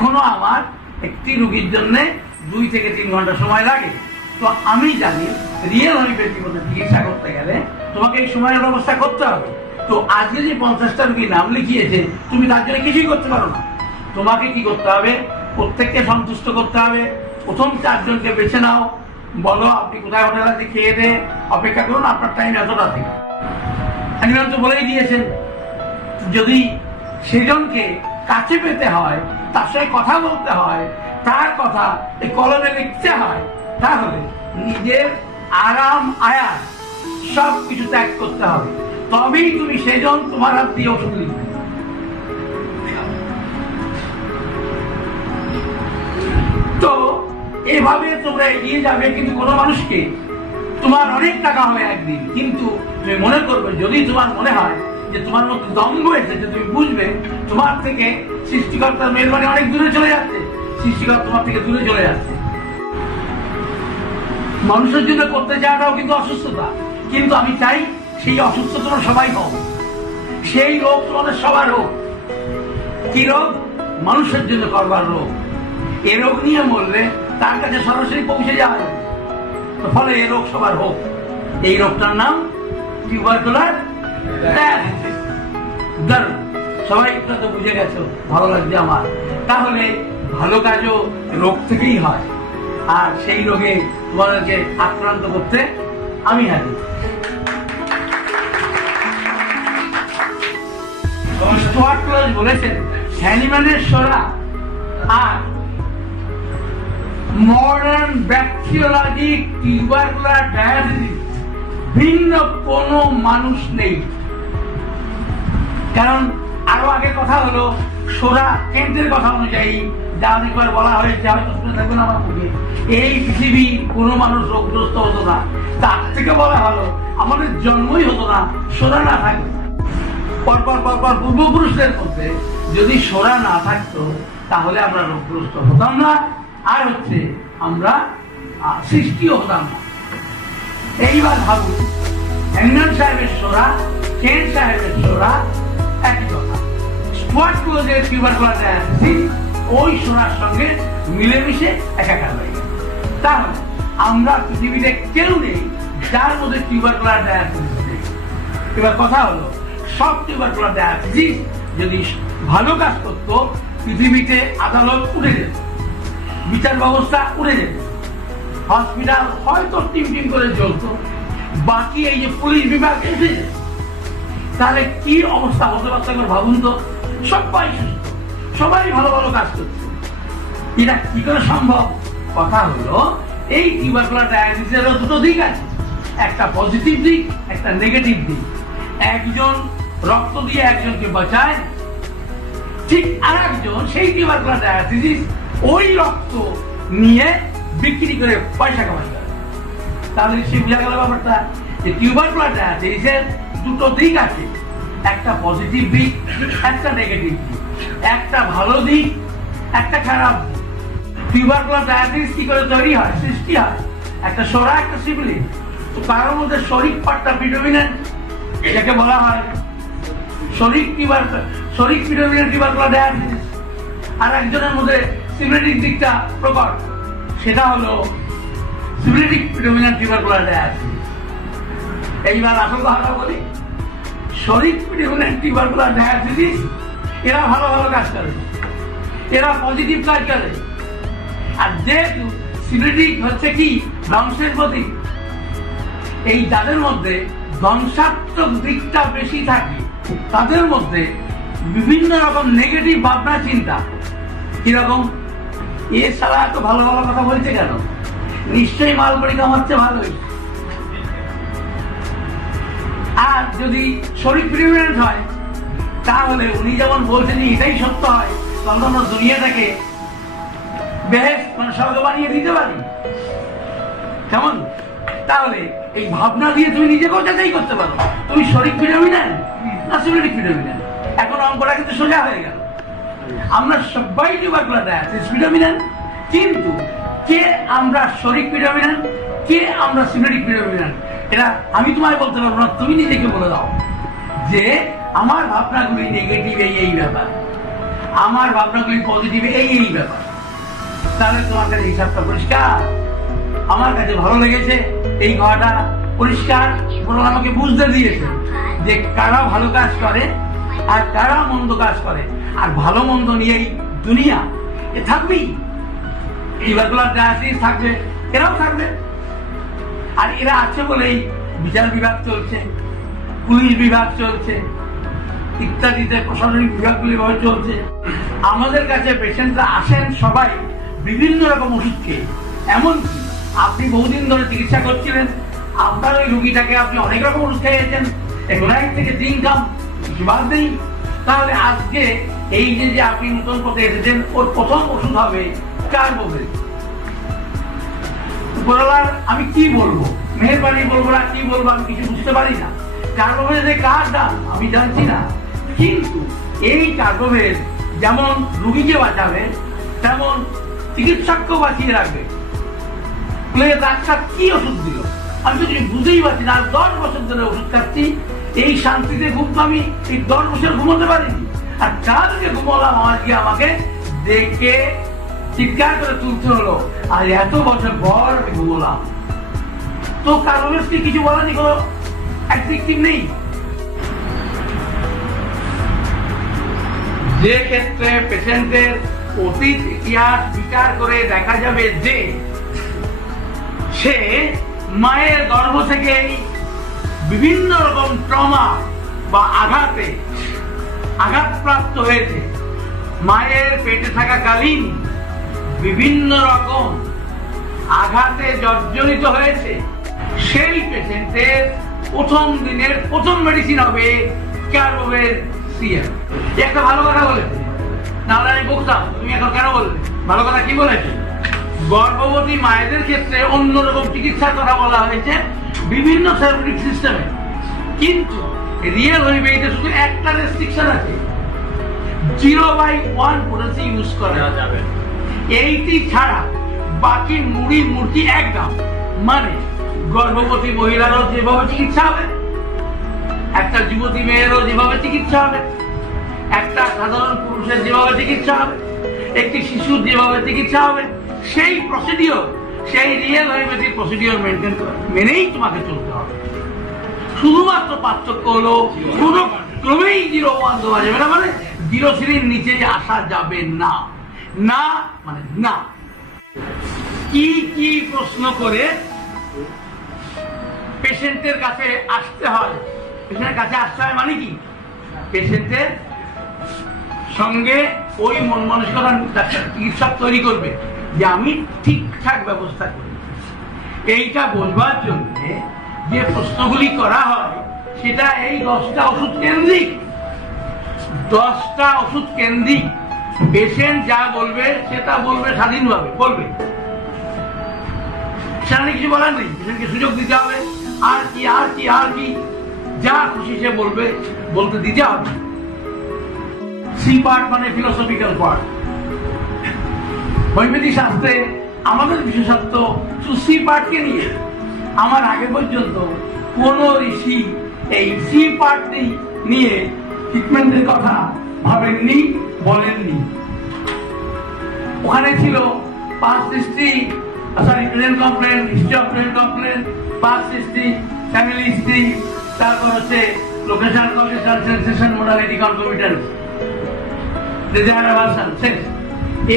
এখনো আমার একটি রোগীর জন্য 2 থেকে 3 ঘন্টা সময় লাগে। তো আমি জানি রিয়েল হোমিওপ্যাথি মধ্যে চিকিৎসা করতে গেলে তোমাকে এই সময়ের ব্যবস্থা করতে হবে। তো আজকে যে 50টা রোগী নাম লিখিয়েছে, তুমি তার জন্য কিছুই করতে পারো না। তোমাকে কি করতে হবে? প্রত্যেককে সন্তুষ্ট করতে হবে। প্রথম 4 জনকে বেছে নাও, বলো আপনি কোথায় হোটেল আছে, খেয়ে দে অপেক্ষা করুন, আপনার টাইম এতটা থেকে। একজন তো বলেই দিয়েছেন, যদি সেজনকে কাছে পেতে হয়, তার সাথে কথা বলতে হয়, তার কথা এই কলমে লিখতে হয়, তাহলে নিজের আরাম আয়াস সব কিছু ত্যাগ করতে হবে। তবেই তুমি সেজন তোমার হাত দিয়ে ওষুধ লিখবে। তো এভাবে তোমরা এগিয়ে যাবে। কিন্তু কোনো মানুষকে তোমার অনেক টাকা হবে একদিন, কিন্তু তুমি মনে করবে, যদি তোমার মনে হয় যে তোমার মধ্যে দ্বন্দ্ব এসেছে, তুমি বুঝবে তোমার থেকে সৃষ্টিকর্তার মেহরবানি অনেক দূরে চলে যাচ্ছে, সৃষ্টিকর্তা তোমার থেকে দূরে চলে যাচ্ছে। মানুষের জন্য করতে যাওয়াটাও কিন্তু অসুস্থতা, কিন্তু আমি চাই সেই অসুস্থ তোমরা সবাই হোক, সেই রোগ তোমাদের সবার হোক। কি রোগ? মানুষের জন্য করবার রোগ। এ রোগ নিয়ে মরলে তার কাছে সরাসরি পৌঁছে যাওয়া যাবে। ফলে এ রোগ সবার হোক। এই রোগটার নাম টিউবারকুলার ডায়াবেটিস। দারুণ, সবাই তো বুঝে গেছো, ভালো লাগছে আমার। তাহলে ভালো কাজও রোগ থেকেই হয়, আর সেই রোগে তোমাদেরকে আক্রান্ত করতে আমি হাজির। স্টুয়ার্ট ক্লজ বলেছেন, হ্যানিম্যানের সোরা আর মডার্ন ব্যাকটেরিওলজি টিউবারকুলার ডায়াবেটিস ভিন্ন কোনো মানুষ নেই। কারণ আরো আগে কথা হলো সোরা কেন্টের কথা অনুযায়ী, যা অনেকবার বলা হয়েছে, হয়তো শুনে থাকবেন আমার মুখে, এই পৃথিবীর কোনো মানুষ রোগগ্রস্ত হতো না। তার থেকে বলা হলো আমাদের জন্মই হতো না সোরা না থাকতো। পরপর পূর্বপুরুষদের মধ্যে যদি সোরা না থাকতো, তাহলে আমরা রোগগ্রস্ত হতাম না, আর হচ্ছে আমরা সৃষ্টিও হতাম না। এইবার ভাবুন, হ্যানিম্যান সাহেবের সোরা, কেন্ট সাহেবের সোরা একই কথা। স্টুয়ার্ট ক্লজের টিউবারকুলার ডায়াবেটিস ওই সোরার সঙ্গে মিলেমিশে একাকার হয়ে গেছে। তাহলে আমরা পৃথিবীতে কেউ নেই যার মধ্যে টিউবারকুলার ডায়াবেটিস নেই। এবার কথা হলো, সব টিউবারকুলার ডায়াবেটিস যদি ভালো কাজ করতো, পৃথিবীতে আদালত উঠে যেত, বিচার ব্যবস্থা উড়ে যেত, হসপিটাল হয়তো টিম করে চলতো, বাকি এই যে পুলিশ বিভাগ উঠে যেত। তাহলে কি অবস্থা হতে পারত একবার ভাবুন তো। সবাই সুস্থ, সবাই ভালো ভালো কাজ করছে। এটা কি করে সম্ভব? কথা হলো, এই টিউবারকুলার ডায়াবেটিসেরও দুটো দিক আছে, একটা পজিটিভ দিক, একটা নেগেটিভ দিক। একজন রক্ত দিয়ে একজনকে বাঁচায়, ঠিক আর একজন সেই টিউবারকুলার ডায়াবেটিস ওই রক্ত নিয়ে বিক্রি করে পয়সা কামাই করে। তাহলে সে বোঝা গেল ব্যাপারটা, যে টিউবারকুলার ডায়াবেটিসের দুটো দিক আছে, একটা পজিটিভ দিক, একটা নেগেটিভ দিক, একটা ভালো দিক, একটা খারাপ দিক। টিউবারকুলার ডায়াবেটিস কি করে তৈরি হয়, সৃষ্টি হয়? একটা সোরা, একটা সিবলিন। তো কারোর মধ্যে শরিক পার্টটা প্রিডমিনেন্ট, এটাকে বলা হয় শরিক প্রিডমিনেন্ট টিউবারকুলার ডায়াবেটিস। আর একজনের মধ্যে সিবলিটিক দিকটা প্রকট, সেটা হলো সিবলিটিক প্রিডমিনেন্ট টিউবারকুলার ডায়াবেটিস। এইবার আসল কথাটা বলি, শরিক প্রিডমিনেন্ট টিউবারকুলার ডায়াবেটিস এরা ভালো ভালো কাজ করে, এরা পজিটিভ কাজ করে। আর যেহেতু সিবলিটিক হচ্ছে কি ধ্বংসের প্রতীক, এই যাদের মধ্যে ধ্বংসাত্মক দিকটা বেশি থাকে, তাদের মধ্যে বিভিন্ন রকম নেগেটিভ ভাবনা চিন্তা। কিরকম? এ সারা এত ভালো ভালো কথা বলছে কেন? নিশ্চয়ই মাল করে কামাচ্ছে ভালোই। আর যদি শরীর প্রিভিলেন্ট হয়, তাহলে উনি যেমন বলছেন এটাই সত্য হয়, তখন আমরা দুনিয়াটাকে বেহেশত মানে স্বর্গ বানিয়ে দিতে পারি। কেমন? তাহলে এই ভাবনা দিয়ে তুমি নিজেকেও যাচাই করতে পারো, তুমি শরীর প্রিডমিনেন্ট না সিবলিটিক প্রিডমিনেন্ট। এখন অঙ্কটা কিন্তু সোজা হয়ে গেল। আমরা সবাই টিউবারকুলার ডায়াবেটিস প্রিডমিনেন্ট, কিন্তু কে আমরা শরীর প্রিডমিনেন্ট, কে আমরা সিবলিটিক প্রিডমিনেন্ট, এটা আমি তোমায় বলতে পারবো না। তুমি নিজেকে বলে দাও যে আমার ভাবনাগুলি নেগেটিভ, এই ব্যাপার। আমার ভাবনাগুলি পজিটিভ, এই ব্যাপার, তাহলে তোমার কাছে হিসাবটা পরিষ্কার। আমার কাছে ভালো লেগেছে এই কথাটা পরিষ্কার বলে আমাকে বুঝতে দিয়েছে যে কারা ভালো কাজ করে আর কারা মন্দ কাজ করে, আর ভালো মন্দ নিয়েই দুনিয়া এ থাকবেই। এই বাগুলার জাহাজ থাকবে, এরাও থাকবে, আর এরা আছে বলেই বিচার বিভাগ চলছে, পুলিশ বিভাগ চলছে, ইত্যাদিতে প্রশাসনিক বিভাগগুলি ভাবে চলছে। আমাদের কাছে পেশেন্টরা আসেন সবাই বিভিন্ন রকম ওষুধ খেয়ে। এমনকি আপনি বহুদিন ধরে চিকিৎসা করছিলেন, আপনার ওই রুগীটাকে আপনি অনেক রকম ওষুধ খেয়েছেন, এগুলো থেকে দিন কাম কিছু বাদ নেই। তাহলে আজকে এই যে আপনি নতুন পথে এসেছেন, ওর প্রথম ওষুধ হবে কার্বোভেল। উপরওয়ালার আমি কি বলবো, মেহেরবানি বলবো না কি বলবো আমি কিছু বুঝতে পারি না। কার্বোভেল যে কার দাম আমি জানছি না, কিন্তু এই কার্বোভেল যেমন রুগীকে বাঁচাবে তেমন চিকিৎসককেও বাঁচিয়ে রাখবে। ডাক্তার কি ওষুধ দিল আমি তো কিছু বুঝতেই পারছি না। 10 বছর ধরে ওষুধ খাচ্ছি, এই শান্তিতে ঘুম আমি এই 10 বছর ঘুমোতে পারিনি। আর কালকে ঘুমোলাম, আজকে আমাকে দেখে চিৎকার করে তুলতে হলো, আর এত বছর পর আমি ঘুমোলাম। তো কার্বোভেলকে কিছু বলারই কোনো অ্যাডজেক্টিভ নেই। যে ক্ষেত্রে পেশেন্টের অতীত ইতিহাস বিচার করে দেখা যাবে যে সে মায়ের গর্ভ থেকেই বিভিন্ন রকম ট্রমা বা আঘাতপ্রাপ্ত হয়েছে, মায়ের পেটে থাকাকালীন বিভিন্ন রকম আঘাতে জর্জরিত হয়েছে, সেই পেশেন্টের প্রথম দিনের প্রথম মেডিসিন হবে কার্বোভেল সিএম। একটা ভালো কথা বলেছে, নাহলে আমি বলতাম তুমি এখন কেন বললে? ভালো কথা কি বলেছে? গর্ভবতী মায়েদের ক্ষেত্রে অন্যরকম চিকিৎসার কথা বলা হয়েছে বিভিন্ন থেরাপিউটিক সিস্টেমে, কিন্তু রিয়েল হোমিওপ্যাথিতে শুধু একটা রেস্ট্রিকশন আছে, 0/1 পদ্ধতি ইউজ করা যাবে। এইটি ছাড়া বাকি মূর্তি একদম, মানে গর্ভবতী মহিলারও যেভাবে চিকিৎসা হবে, একটা যুবতী মেয়েরও যেভাবে চিকিৎসা হবে, একটা সাধারণ পুরুষের যেভাবে চিকিৎসা হবে, একটি শিশুর যেভাবে চিকিৎসা হবে, সেই প্রসিডিওর, সেই রিয়েল হোমিওপ্যাথিক প্রসিডিওর মেনেই তোমাকে চলতে হবে। শুধুমাত্র পার্থক্য হলো কোনো ক্রমেই 0/1 দেওয়া যাবে না, মানে 0/3 নিচে আসা যাবে না। না মানে না। কি কি প্রশ্ন করে পেশেন্টের কাছে আসতে হয়? পেশেন্টের কাছে আসতে হয় মানে কি, পেশেন্টের সঙ্গে ওই মন মানসিকতা চিকিৎসক তৈরি করবে যে আমি ঠিকঠাক ব্যবস্থা করি। এইটা বোঝবার জন্য যে প্রশ্নগুলি করা হয় সেটা এই 10টা ওষুধ কেন্দ্রিক। 10টা ওষুধ কেন্দ্রিক। পেশেন্ট যা বলবে সেটা বলবে, স্বাধীনভাবে বলবে, সেখানে কিছু বলার নেই। পেশেন্টকে সুযোগ দিতে হবে, আর কি আর কি আর কি যা খুশি সে বলবে, বলতে দিতে হবে। সি পার্ট মানে ফিলোসফিক্যাল পার্ট। হোমিওপ্যাথি শাস্ত্রে আমাদের বিশেষত্ব সি পার্টকে নিয়ে। আমার আগে পর্যন্ত কোন ঋষি এই সি পার্ট নিয়ে ট্রিটমেন্টের কথা ভাবেননি, বলেননি। ওখানে ছিল past history, present complain, history of present complain, past history, family history, তারপর হচ্ছে লোকেশন, কন্ডিশন, সেন্সেশন, মোডালিটি, কনকমিটেন্স,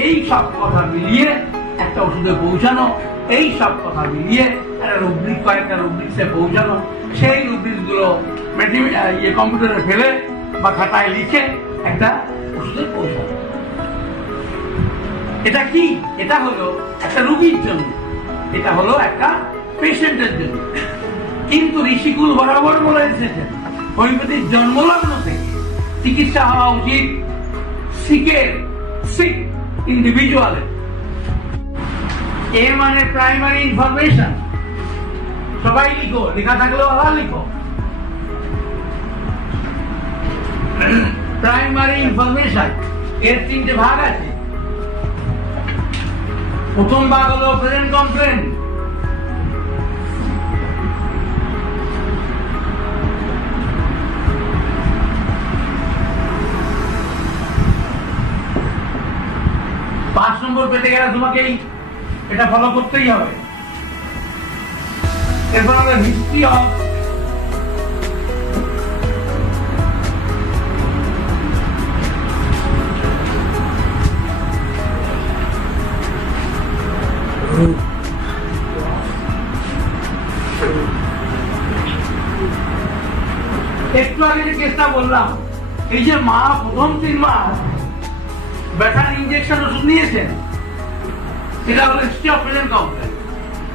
এই সব কথা মিলিয়ে একটা ওষুধে পৌঁছানো, এই সব কথা মিলিয়ে একটা রুব্রিক, কয়েকটা রুব্রিক্সে পৌঁছানো, সেই রুব্রিক্স গুলো কম্পিউটারে ফেলে বা খাতায় লিখে একটা ওষুধে পৌঁছানো। এটা কি? এটা হলো একটা রুগীর জন্য, এটা হলো একটা পেশেন্টের জন্য। কিন্তু ঋষিকুল বরাবর বলে এসেছেন হোমিওপ্যাথির জন্মলগ্ন থেকে চিকিৎসা হওয়া উচিত সিক ইন্ডিভিজুয়ালের। এ মানে প্রাইমারি ইনফরমেশন। সবাই লিখো, লেখা থাকলেও আবার লিখো। প্রাইমারি ইনফরমেশন এর 3টে ভাগ আছে। প্রথম ভাগ হলো প্রেজেন্ট কমপ্লেন। 5 নম্বর পেতে গেলে তোমাকেই এটা ফলো করতেই হবে। এরপর হবে হিস্ট্রি অফ একটু আগে যে কেসটা বললাম, এই যে মা প্রথম 3 মাস ব্যথার ইনজেকশন ওষুধ নিয়েছেন, এটা হলো history of present complain.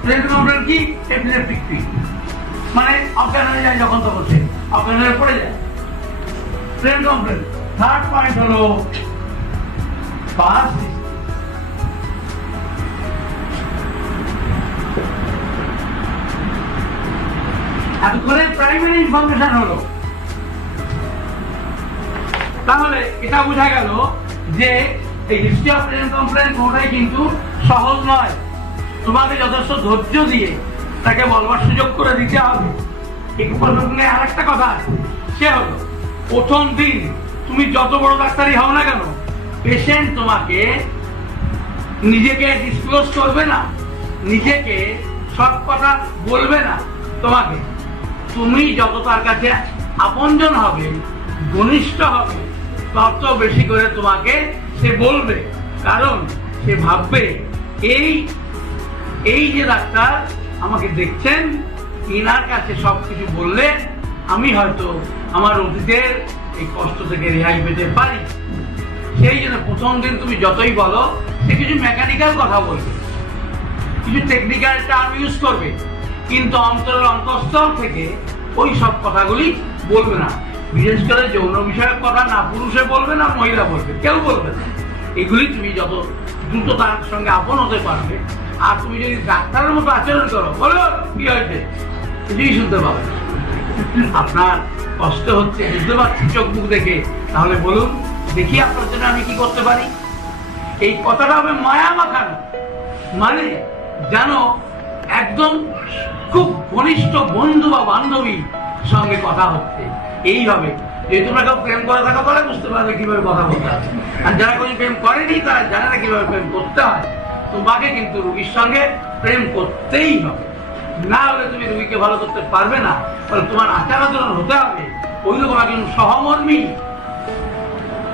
Present complain কি? এপিলেপটিক ফিট, মানে অজ্ঞান হয়ে যায় যখন তখন, সে অজ্ঞান হয়ে পড়ে যায়। Present complain. থার্ড পয়েন্ট হলো পাস্ট। এতক্ষণে প্রাইমারি ইনফরমেশন হলো। তাহলে এটা বোঝা গেল যে এই হিস্ট্রি অফ প্রেজেন্ট কমপ্লেন কোনটাই কিন্তু সহজ নয়। তোমাকে যথেষ্ট ধৈর্য দিয়ে তাকে বলবার সুযোগ করে দিতে হবে। এই প্রসঙ্গে আরেকটা কথা আছে, সে হলো প্রথম দিন তুমি যত বড় ডাক্তারই হও না কেন, পেশেন্ট তোমাকে নিজেকে ডিসক্লোজ করবে না, নিজেকে সব কথা বলবে না তোমাকে। তুমি যত তার কাছে আপনজন হবে, ঘনিষ্ঠ হবে, তত বেশি করে তোমাকে সে বলবে। কারণ সে ভাববে এই যে ডাক্তার আমাকে দেখছেন, ইনার কাছে সবকিছু বললে আমি হয়তো আমার অতীতের এই কষ্ট থেকে রেহাই পেতে পারি। সেই জন্য প্রথম দিন তুমি যতই বলো, সে কিছু মেকানিক্যাল কথা বলবে, কিছু টেকনিক্যাল টার্ম ইউজ করবে, কিন্তু অন্তরের অন্তঃস্থল থেকে ওই সব কথাগুলি বলবে না। বিশেষ করে যৌন বিষয়ক কথা না পুরুষে বলবে না মহিলা বলবে, কেউ বলবে না। এগুলি তুমি যত দ্রুত তার সঙ্গে আপন হতে পারবে, আর তুমি যদি ডাক্তারের মতো আচরণ করো, বলো কি হয়েছে, কিছুই শুনতে পাবে। আপনার কষ্ট হচ্ছে, বুঝতে পারছি চোখ মুখ দেখে, তাহলে বলুন দেখি আপনার জন্য আমি কি করতে পারি। এই কথাটা হবে মায়া মাখানো, মানে জানো একদম খুব ঘনিষ্ঠ বন্ধু বা বান্ধবীর সঙ্গে কথা হচ্ছে। এই হবে যদি তোমরা কেউ প্রেম করে থাকো, তাহলে বুঝতে পারবে কিভাবে কথা বলতে হবে। আর যারা কোনো প্রেম করেনি তারা জানে না কিভাবে প্রেম করতে হয়। তোমাকে কিন্তু রুগীর সঙ্গে প্রেম করতেই হবে, না হলে তুমি রুগীকে ভালো করতে পারবে না। তাহলে তোমার আচার আচরণ হতে হবে ওইরকম একজন সহমর্মী।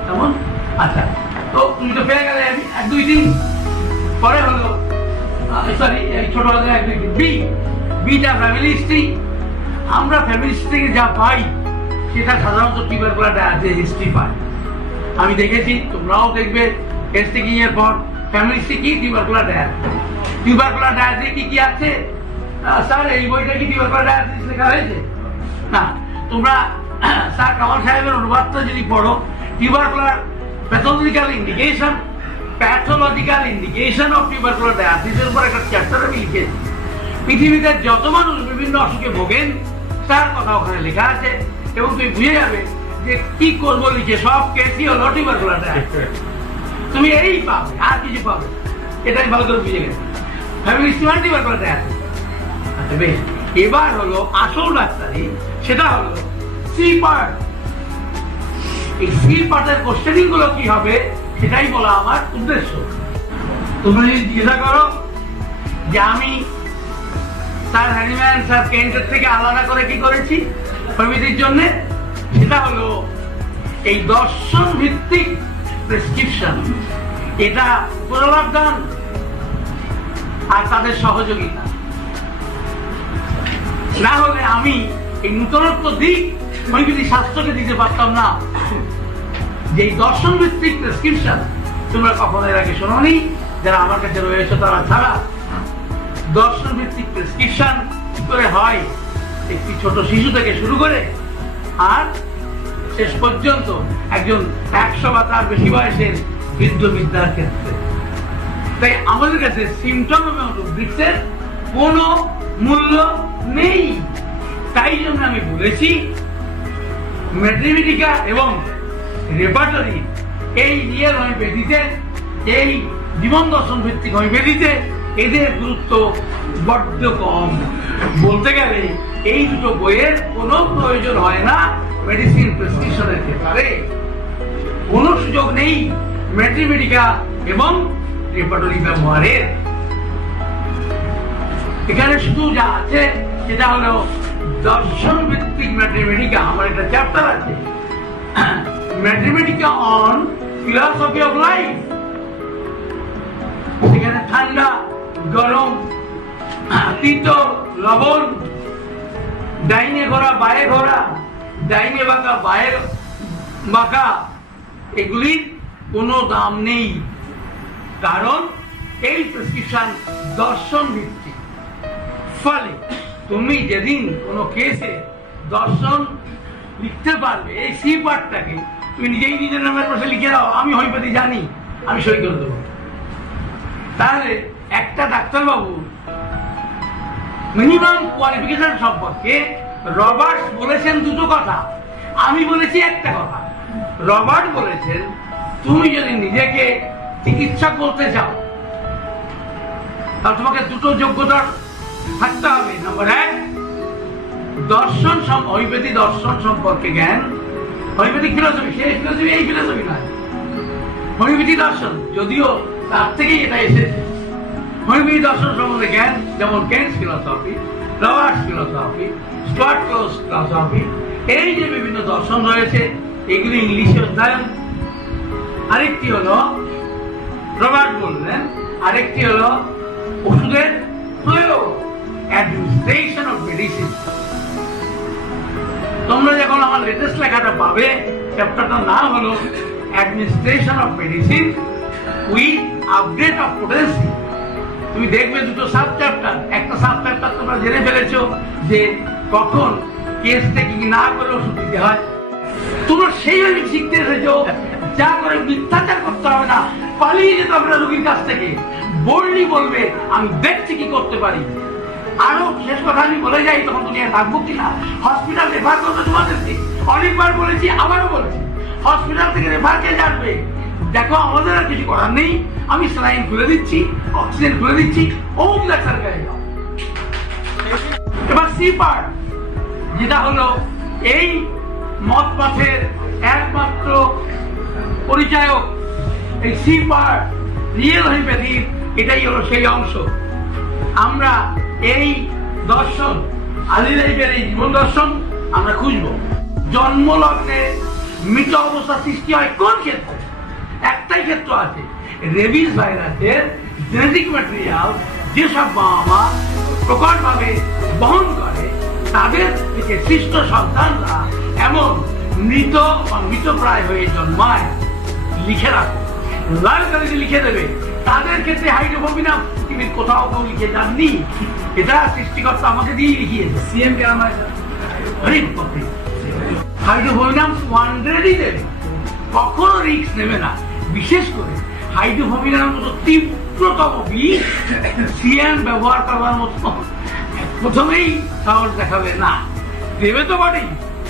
কেমন? আচ্ছা, তো তুমি তো পেয়ে গেলে 1-2 দিন পরে হলো, সরি ছোট হলে 1-2 দিন। Beta family history. আমরা ফ্যামিলি হিস্ট্রি থেকে যা পাই সেটা সাধারণত টিউবারকুলার ডায়াসে হিস্ট্রি পাই। আমি দেখেছি, তোমরাও দেখবে টেস্ট টেকিং এর পর ফ্যামিলি হিস্ট্রি কি, টিউবারকুলার ডায়াস। টিউবারকুলার ডায়াসে কি কি আছে? স্যার এই বইটা কি টিউবারকুলার ডায়াস লেখা হয়েছে? না, তোমরা স্যার কামাল সাহেবের অনুবাদটা যদি পড়ো, tubercular pathological indication of tubercular ডায়াসিসের উপর একটা চ্যাপ্টার আমি লিখেছি। পৃথিবীতে যত মানুষ বিভিন্ন অসুখে ভোগেন তার কথা ওখানে লেখা আছে, এবং তুমি বুঝে যাবে যে কি করবো লিখে, সব কেসই হলো টিউবারকুলার ডায়াসিস। তুমি এই পাবে, আর কিছু পাবে, এটাই ভালো করে বুঝে গেছে। ফ্যামিলি হিস্ট্রি মানে টিউবারকুলার ডায়াসিস। আচ্ছা বেশ, এবার হলো আসল ডাক্তারি, সেটা হলো সি পার্ট। এই সি পার্টের কোশ্চেনিং গুলো কি হবে সেটাই বলা আমার উদ্দেশ্য। তোমরা যদি জিজ্ঞাসা করো যে আমি স্যার হ্যানিম্যান, স্যার কেন্টের থেকে আলাদা করে কি করেছি প্রভৃতির জন্য, সেটা হলো এই দর্শন ভিত্তিক প্রেসক্রিপশন। এটা উপলব্ধান আর তাদের সহযোগিতা। না হলে আমি এই নূতনত্ব দিক হোমিওপ্যাথি শাস্ত্রকে দিতে পারতাম না। যে দর্শন ভিত্তিক প্রেসক্রিপশন তোমরা কখনো এর আগে শোনোনি, যারা আমার কাছে রয়েছে তারা ছাড়া। দর্শন ভিত্তিক প্রেসক্রিপশন কি করে হয়, একটি ছোট শিশু থেকে শুরু করে আর শেষ পর্যন্ত একজন 100 বা তার বেশি বয়সের বৃদ্ধ বিদ্যার ক্ষেত্রে। তাই আমাদের কাছে সিমটম এবং রুব্রিক্সের কোনো মূল্য নেই। তাই জন্য আমি বলেছি ম্যাথমেটিকা এবং রেপার্টরি এই রিয়েল হোমিওপ্যাথিতে, এই জীবন দর্শন ভিত্তিক হোমিওপ্যাথিতে এদের গুরুত্ব বড্ড কম। বলতে গেলে এই দুটো বইয়ের কোনো প্রয়োজন হয় না মেডিসিন প্রেসক্রিপশনের ক্ষেত্রে। কোনো সুযোগ নেই ম্যাথমেটিকা এবং রেপার্টরি ব্যবহারের। এখানে শুধু যা আছে সেটা হলো দর্শন ভিত্তিক ম্যাথমেটিকা। আমার একটা চ্যাপ্টার আছে, Mathematica on philosophy of life. সেখানে ঠান্ডা, গরম, তিত, লবণ, ডাইনে ঘোরা, বায়ে ঘোরা, ডাইনে বাঁকা, বায়ে বাঁকা, এগুলির কোনো দাম নেই, কারণ এই প্রেসক্রিপশন দর্শন ভিত্তিক। ফলে তুমি যেদিন কোনো কেসে দর্শন লিখতে পারবে, এই সি পার্টটাকে তুমি নিজেই নিজের নামের পাশে লিখে দাও, আমি হোমিওপ্যাথি জানি, আমি সই করে দেবো। তাহলে একটা ডাক্তারবাবু মিনিমাম কোয়ালিফিকেশন সম্পর্কে রবার্টস বলেছেন দুটো কথা, আমি বলেছি একটা কথা। রবার্ট বলেছেন তুমি যদি নিজেকে চিকিৎসা করতে চাও তাহলে তোমাকে দুটো যোগ্যতা থাকতে হবে। নম্বর এক, দর্শন, হোমিওপ্যাথি দর্শন সম্পর্কে জ্ঞান। হোমিওপ্যাথিক ফিলোসফি, সেই ফিলোসফি এই ফিলোসফি নয়, হোমিওপ্যাথি দর্শন, যদিও তার থেকেই এটা এসেছে। হোমিওপ্যাথি দর্শন সম্বন্ধে জ্ঞান, যেমন Kent's philosophy, Robert's philosophy, Stuart Close philosophy, এই যে বিভিন্ন দর্শন রয়েছে এগুলি ইংলিশে অধ্যয়ন। আরেকটি হলো রবার্ট বললেন, আরেকটি হলো ওষুধের প্রয়োগ, অ্যাডমিনিস্ট্রেশন অফ মেডিসিন। তোমরা যখন আমার লেটেস্ট লেখাটা পাবে, চ্যাপ্টারটার নাম হলো administration of medicine with update of potency. তুমি দেখবে দুটো সাব চ্যাপ্টার, একটা সাব চ্যাপ্টার তোমরা জেনে ফেলেছো যে কখন কেসটা কি না করে ওষুধ দিতে হয়, তোমরা সেইভাবে শিখতে এসেছো। যা করে মিথ্যাচার করতে হবে না, পালিয়ে যেতে হবে না রোগীর কাছ থেকে, বললি বলবে আমি দেখছি কি করতে পারি। আরো শেষ কথা আমি বলে যাই, তখন তুমি আর থাকবো কিনা। হসপিটাল রেফার করবে তোমাদেরকে, অনেকবার বলেছি, আবারও বলেছি, হসপিটাল থেকে রেফার কে যাবে। দেখো আমাদের আর কিছু করার নেই, আমি স্যালাইন খুলে দিচ্ছি, অক্সিজেন খুলে দিচ্ছি, অমুক ডাক্তার কাছে যাও। এবার সি পার্ট, যেটা হলো এই মত পথের একমাত্র পরিচায়ক, এই সি পার্ট রিয়েল হোমিওপ্যাথির, এটাই হলো সেই অংশ। আমরা এই দর্শন, আদি লাইফের এই জীবন দর্শন আমরা খুঁজবো। জন্মলগ্নে মৃত অবস্থা সৃষ্টি হয় কোন ক্ষেত্রে? একটাই ক্ষেত্র আছে, রেবিস ভাইরাসের জেনেটিক ম্যাটেরিয়াল যেসব বাবা মা প্রকটভাবে বহন করে, তাদের থেকে সৃষ্ট সন্তানরা এমন মৃত বা মৃতপ্রায় হয়ে জন্মায়। লিখে রাখো, লাল কালিতে লিখে দেবে। তাদের ক্ষেত্রে হাইড্রোফোবিনাম পৃথিবীর কোথাও কেউ লিখে যাননি, এটা সৃষ্টিকর্তা আমাকে দিয়ে লিখিয়েছে। সিএম কেন হাইড্রোফোবিনাম 100ই দেবে, কখনো রিস্ক নেবে না। বিশেষ করে হাইড্রোফোবিনামের মতো তীব্রতম বিষ সিএম ব্যবহার করার মতো প্রথমেই সাহস দেখাবে না। দেবে তো বটেই,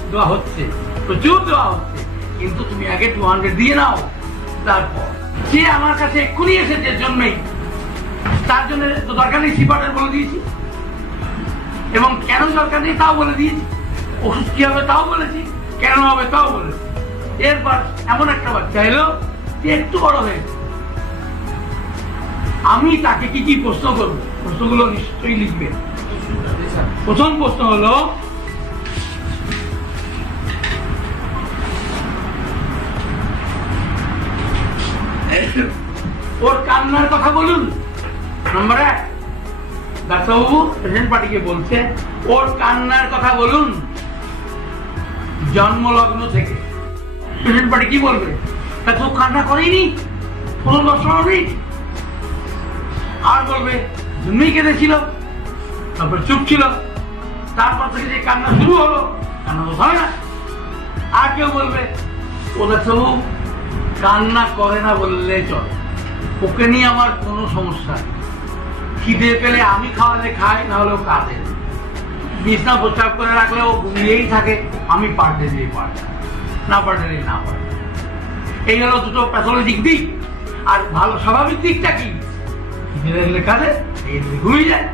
দেওয়া হচ্ছে, প্রচুর দেওয়া হচ্ছে, কিন্তু তুমি আগে 200 দিয়ে নাও। তারপর সে আমার কাছে এক্ষুনি এসেছে জন্যই, তার জন্য তো দরকার নেই, সিপাটের বলে দিয়েছি, এবং কেন দরকার নেই তাও বলে দিয়েছি, ওষুধ কি হবে তাও বলেছি, কেন হবে তাও বলেছি। এরপর এমন একটা বাচ্চা এলো যে একটু বড় হয়েছে, আমি তাকে কি কি প্রশ্ন করবো, প্রশ্নগুলো নিশ্চয়ই লিখবে। প্রথম প্রশ্ন হলো, ওর কান্নার কথা বলুন। নম্বর 1, ডাক্তারবাবু পেশেন্ট পার্টিকে বলছে ওর কান্নার কথা বলুন জন্মলগ্ন থেকে। পেশেন্ট পার্টি কি বলবে? তা তো কান্না করেনি, কোনো লক্ষণ নেই। আর বলবে জন্মেই কেঁদেছিল, তারপর চুপ ছিল, তারপর থেকে যে কান্না শুরু হলো, কান্না তো হয় না। আর কেউ বলবে ও ডাক্তারবাবু কান্না করে না বললে চলে, ওকে নিয়ে আমার কোনো সমস্যা নেই, খিদে পেলে আমি খাওয়ালে খাই, না হলেও কাঁদে, বিছনা প্রস্রাব করে রাখলেও ঘুমিয়েই থাকে, আমি পাল্টে দিয়ে পাল্টা, না পাল্টে দিয়ে না পাল্টা। এই হলো দুটো প্যাথোলজিক দিক। আর ভালো স্বাভাবিক দিকটা কি? খিদে দেখলে কাঁদে, এই ঘুমিয়ে যায়,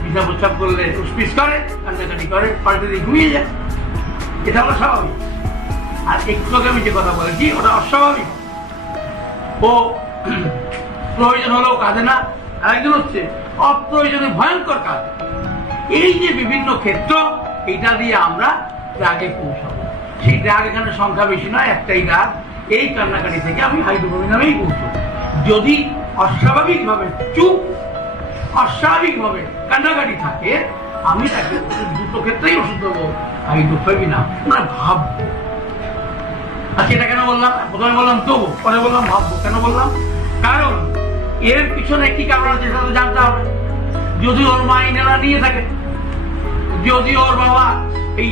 বিছনা প্রস্রাব করলে উসপিস করে, কান্নাকাটি করে, পাল্টে দিয়ে ঘুমিয়ে যায়, এটা হলো স্বাভাবিক। আর একটু আগে আমি যে কথা বলেছি ওটা অস্বাভাবিক। ও প্রয়োজন হলেও কাঁদে না, আর একজন হচ্ছে অপ্রয়োজনে ভয়ঙ্কর কাজ। এই যে বিভিন্ন ক্ষেত্র, এটা দিয়ে আমরা রাগে পৌঁছাবো। সেই রাগ এখানে সংখ্যা বেশি নয়, একটাই রাগ। এই কান্নাকাটি থেকে আমি হাইড্রোফোবিক নামেই পৌঁছবো। যদি অস্বাভাবিকভাবে চুপ, অস্বাভাবিকভাবে কান্নাকাটি থাকে, আমি তাকে দুটো ক্ষেত্রেই ওষুধ দেবো, হাইড্রোফোবিক না, মানে ভাববো। আচ্ছা, এটা কেন বললাম? প্রথমে বললাম তবু, পরে বললাম ভাববো। কেন বললাম? কারণ এর পিছনে কি কারণ আছে সেটা তো জানতে হবে। যদি ওর মা ইনেলা নিয়ে থাকে, যদি ওর বাবা এই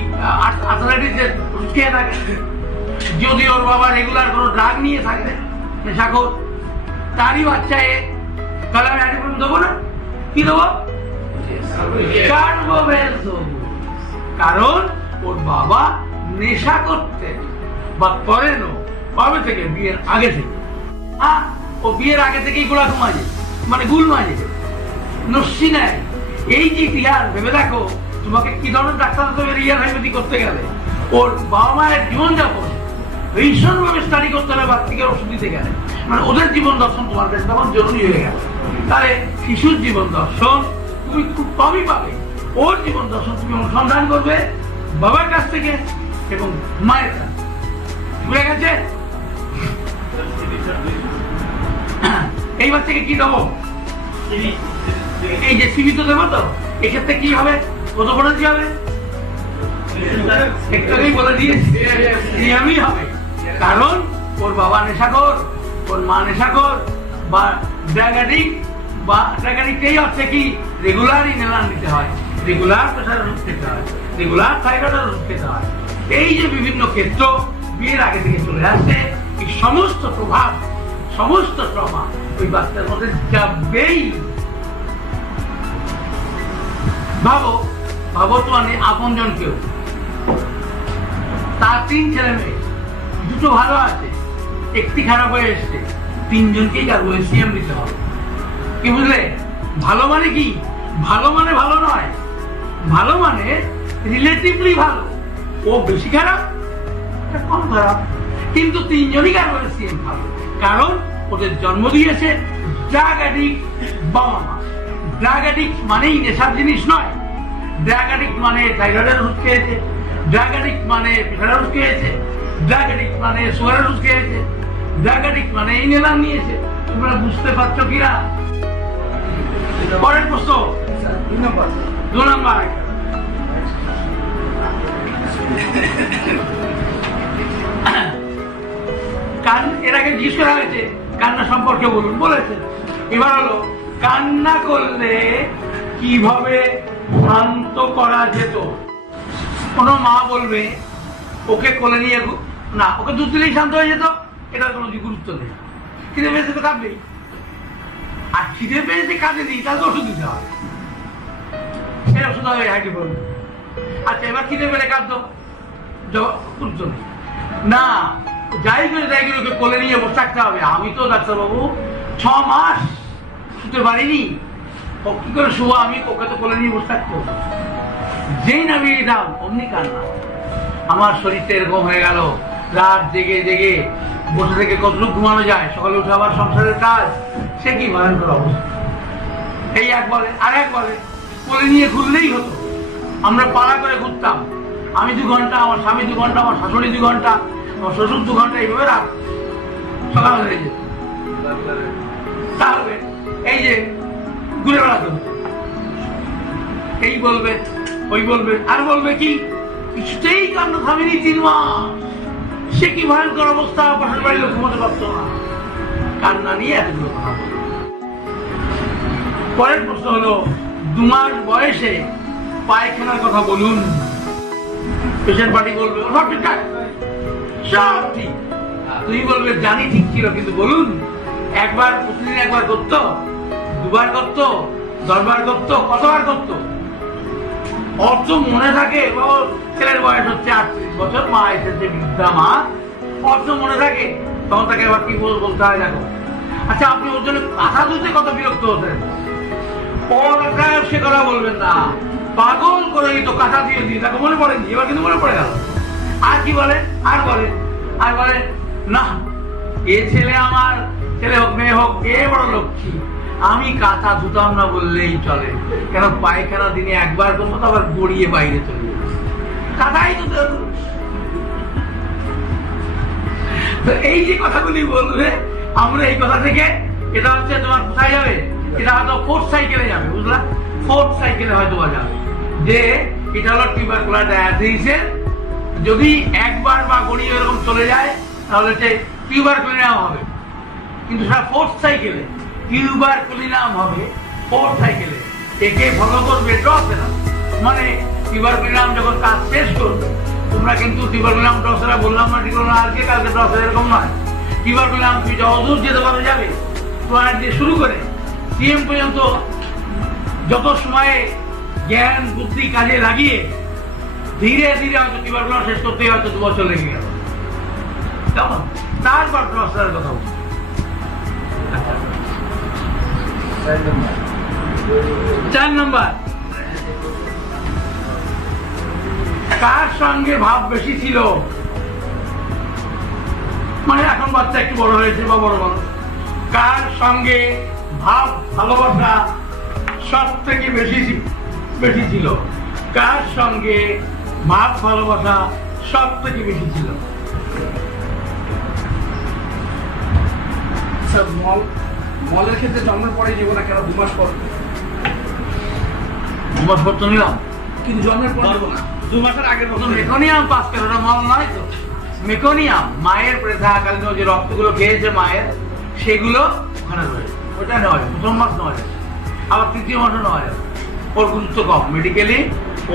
আর্থারাইটিসের ওষুধ খেয়ে থাকে, যদি ওর বাবা রেগুলার কোনো ড্রাগ নিয়ে থাকে, নেশাখোর, তারই বাচ্চা এ, তাহলে আমি অ্যান্টিবায়োটিক দেবো না? কি দেবো? কার্বোভেল দেবো। কারণ ওর বাবা নেশা করতে বা করেন কবে থেকে? বিয়ের আগে থেকে। ও বিয়ের আগে থেকেই গোলা মাঝে, মানে গুল মাঝে নস্যি নেয়। এই যে ইতিহাস ভেবে দেখো, তোমাকে কি ধরনের ডাক্তার রিয়াল হাইপোথি করতে গেলে ওর বাবা মায়ের জীবনযাপন ভীষণভাবে স্টাডি করতে হবে। বাচ্চাকে ওষুধ দিতে গেলে মানে ওদের জীবন দর্শন তোমার কাছে তখন জরুরি হয়ে গেল। তাহলে শিশুর জীবন দর্শন তুমি খুব কমই পাবে। ওর জীবন দর্শন তুমি অনুসন্ধান করবে বাবার কাছ থেকে এবং মায়ের কাছ থেকে। বুঝে গেছে? এই বাচ্চাকে কি দেবো? এই যে সীমিত দেবো। তো এক্ষেত্রে কি হবে? কত করে কি হবে? একটাকেই বলে দিয়েছি, নিয়মই হবে। কারণ ওর বাবা নেশাখোর, ওর মা নেশাখোর বা ড্রাগ অ্যাডিক্ট, বা ড্রাগ অ্যাডিক্টেই হচ্ছে কি রেগুলার ইনহেলার নিতে হয়, রেগুলার প্রেসার ওষুধ খেতে হয়, রেগুলার থাইরয়েডের ওষুধ খেতে হয়। এই যে বিভিন্ন ক্ষেত্র বিয়ের আগে থেকে চলে আসছে, এই সমস্ত প্রভাব, সমস্ত ট্রমা ওই বাচ্চার মধ্যে যাবেই। ভাবো তোমার আপনজন কেউ, তার 3 ছেলে মেয়ে, দুটো ভালো আছে, একটি খারাপ হয়ে এসছে, 3জনকেই সিএম দিতে হবে। কি বুঝলে? ভালো মানে কি? ভালো মানে ভালো নয়, ভালো মানে রিলেটিভলি ভালো। ও বেশি খারাপ, কম খারাপ, কিন্তু 3জনই সিএম খাবে। কারণ ওদের জন্ম দিয়েছে ড্রাগ অ্যাডিক্ট বাবা মা। ড্রাগ অ্যাডিক্ট মানেই নেশার জিনিস নয়। ড্রাগ অ্যাডিক্ট মানে থাইরয়েডের ওষুধ খেয়েছে, ড্রাগ অ্যাডিক্ট মানে প্রেসারের ওষুধ খেয়েছে, ড্রাগ অ্যাডিক্ট মানে সুগারের ওষুধ খেয়েছে, ড্রাগ অ্যাডিক্ট মানে ইনহেলার নিয়েছে। তোমরা বুঝতে পারছো কিনা? পরের প্রশ্ন 2 নম্বর। এর আগে জিজ্ঞেস করা হয়েছে কান্না সম্পর্কে বলুন, বলেছে। এবার হলো কান্না করলে কিভাবে শান্ত করা যেত। কোনো মা বলবে ওকে কোলে নিয়ে না, ওকে দুধ দিলেই শান্ত হয়ে যেত, এটার কোনো গুরুত্ব নেই। খিদে পেয়েছে তো কাঁদবেই, আর খিদে পেয়েছে কাঁদেনি, তাহলে ওষুধ দিতে হবে। সেই ওষুধ হবে হাইড্রোফোবিক। আচ্ছা, এবার খিদে পেলে কাঁদতো, গুরুত্ব নেই না। যাই করে তাই করে ওকে কোলে নিয়ে বসে থাকতে হবে। আমি তো ডাক্তারবাবু 6 মাস শুতে পারিনি, কি করে শুভ? আমি ওকে তো কোলে নিয়ে বসে থাকতো। যেই নামিয়ে দিতাম অমনি কান্না। আমার শরীরটা এরকম হয়ে গেল, রাত জেগে জেগে বসে থেকে কতটুকু ঘুমানো যায়, সকালে উঠে আবার সংসারের কাজ, সে কি ভয়ঙ্কর অবস্থা। এই একবারে আর একবারে কোলে নিয়ে ঘুরলেই হতো। আমরা পাড়া করে ঘুরতাম, আমি 2 ঘন্টা, আমার স্বামী 2 ঘন্টা, আমার শাশুড়ি 2 ঘন্টা, আমার শ্বশুর 2 ঘন্টা, এইভাবে রাত সকাল হয়ে যেত। তাহলে এই যে ঘুরে বেড়াতে হতো, এই বলবে ওই বলবে, আর বলবে কি কিছুতেই কান্না থামেনি 3 মাস। সে কি ভয়ঙ্কর অবস্থা, পাশের বাড়ির লোক ঘুমাতে পারত না, কান্না নিয়ে এতগুলো কথা বলবে। পরের প্রশ্ন হলো 2 মাস বয়সে পায়খানার কথা বলুন। পেশেন্ট পার্টি বলবে সব ঠিকঠাক, সব ঠিক। তুমি বলবে জানি ঠিক ছিল, কিন্তু বলুন একবার প্রতিদিন একবার করতো, 2 বার করতো, 10 বার করতো, কতবার করতো? অর্থ মনে থাকে? ছেলের বয়স হচ্ছে 38 বছর, মা এসেছে বৃদ্ধা মা, অর্থ মনে থাকে? তখন তাকে এবার কি বলতে হয় দেখো। আচ্ছা, আপনি ওর জন্য কাঁথা ধুতে কত বিরক্ত হতেন, সে কথা বলবেন না। পাগল করে তো কাঁথা দিয়ে দিই, তাকে মনে পড়েনি, এবার কিন্তু মনে পড়ে গেল। আর কি বলে? আর বলে না, এ ছেলে আমার ছেলে হোক মেয়ে হোক, এ বড় লক্ষ্মী। আমি কাঁথা ধুতাম না বললেই চলে, কেন পায়খানা দিনে একবার করবো তো আবার গড়িয়ে বাইরে চলে যাবে, কাঁথাই ধুতে হবে। তো এই যে কথাগুলি বলবে, আমরা এই কথা থেকে, এটা হচ্ছে তোমার কোথায় যাবে, এটা হয়তো ফোর্থ সাইকেলে যাবে, বুঝলা, ফোর্থ সাইকেলে হয়তো যাবে, যে এটা হলো টিউবারকুলার, যদি একবার বা গড়িয়ে এরকম চলে যায় তাহলে টিউবারকুলিনাম হবে, কিন্তু সেটা ফোর্থ সাইকেলে টিউবারকুলিনাম হবে, ফোর্থ সাইকেলে। একে ফলো করবে ড্রসেরা, মানে টিউবারকুলিনাম যখন কাজ শেষ করবে, তোমরা কিন্তু টিউবারকুলিনাম ড্রসেরা বললাম না, টিউবারকুলিনাম আজকে কালকে ড্রসেরা এরকম নয়। টিউবারকুলিনাম তুমি যতদূর যেতে পারো যাবে, তোমার দিয়ে শুরু করে সিএম পর্যন্ত, যত সময়ে জ্ঞান বুদ্ধি কাজে লাগিয়ে ধীরে ধীরে হয়তো টিউবারকুলাম শেষ করতে হয়তো 2 বছর লেগে গেল, কেমন? তারপর ড্রসেরার কথা বলছি। 4 নম্বর, কার সঙ্গে ভাব বেশি ছিল, মানে এখন বাচ্চা একটু বড় হয়েছে বা বড় মানুষ, কার সঙ্গে ভাব ভালোবাসা সব থেকে বেশি ছিল, কার সঙ্গে ভাব ভালোবাসা সব থেকে বেশি ছিল? মলের ক্ষেত্রে জন্মের পরে জীবনে কেন 2 মাস পর? 2 মাস পর তো নিলাম, কিন্তু জন্মের পর দেবো না, 2 মাসের আগে মেকোনিয়াম পাস করে, ওটা মল নয় তো। মেকোনিয়াম মায়ের পেটে থাকাকালীন যে রক্তগুলো খেয়েছে মায়ের, সেগুলো ওখানে রয়েছে, ওটা নেওয়া যায়, 1ম মাস নেওয়া যায়, আবার 3য় মাসও নেওয়া যায়। ওর গুরুত্ব কম, মেডিকেলি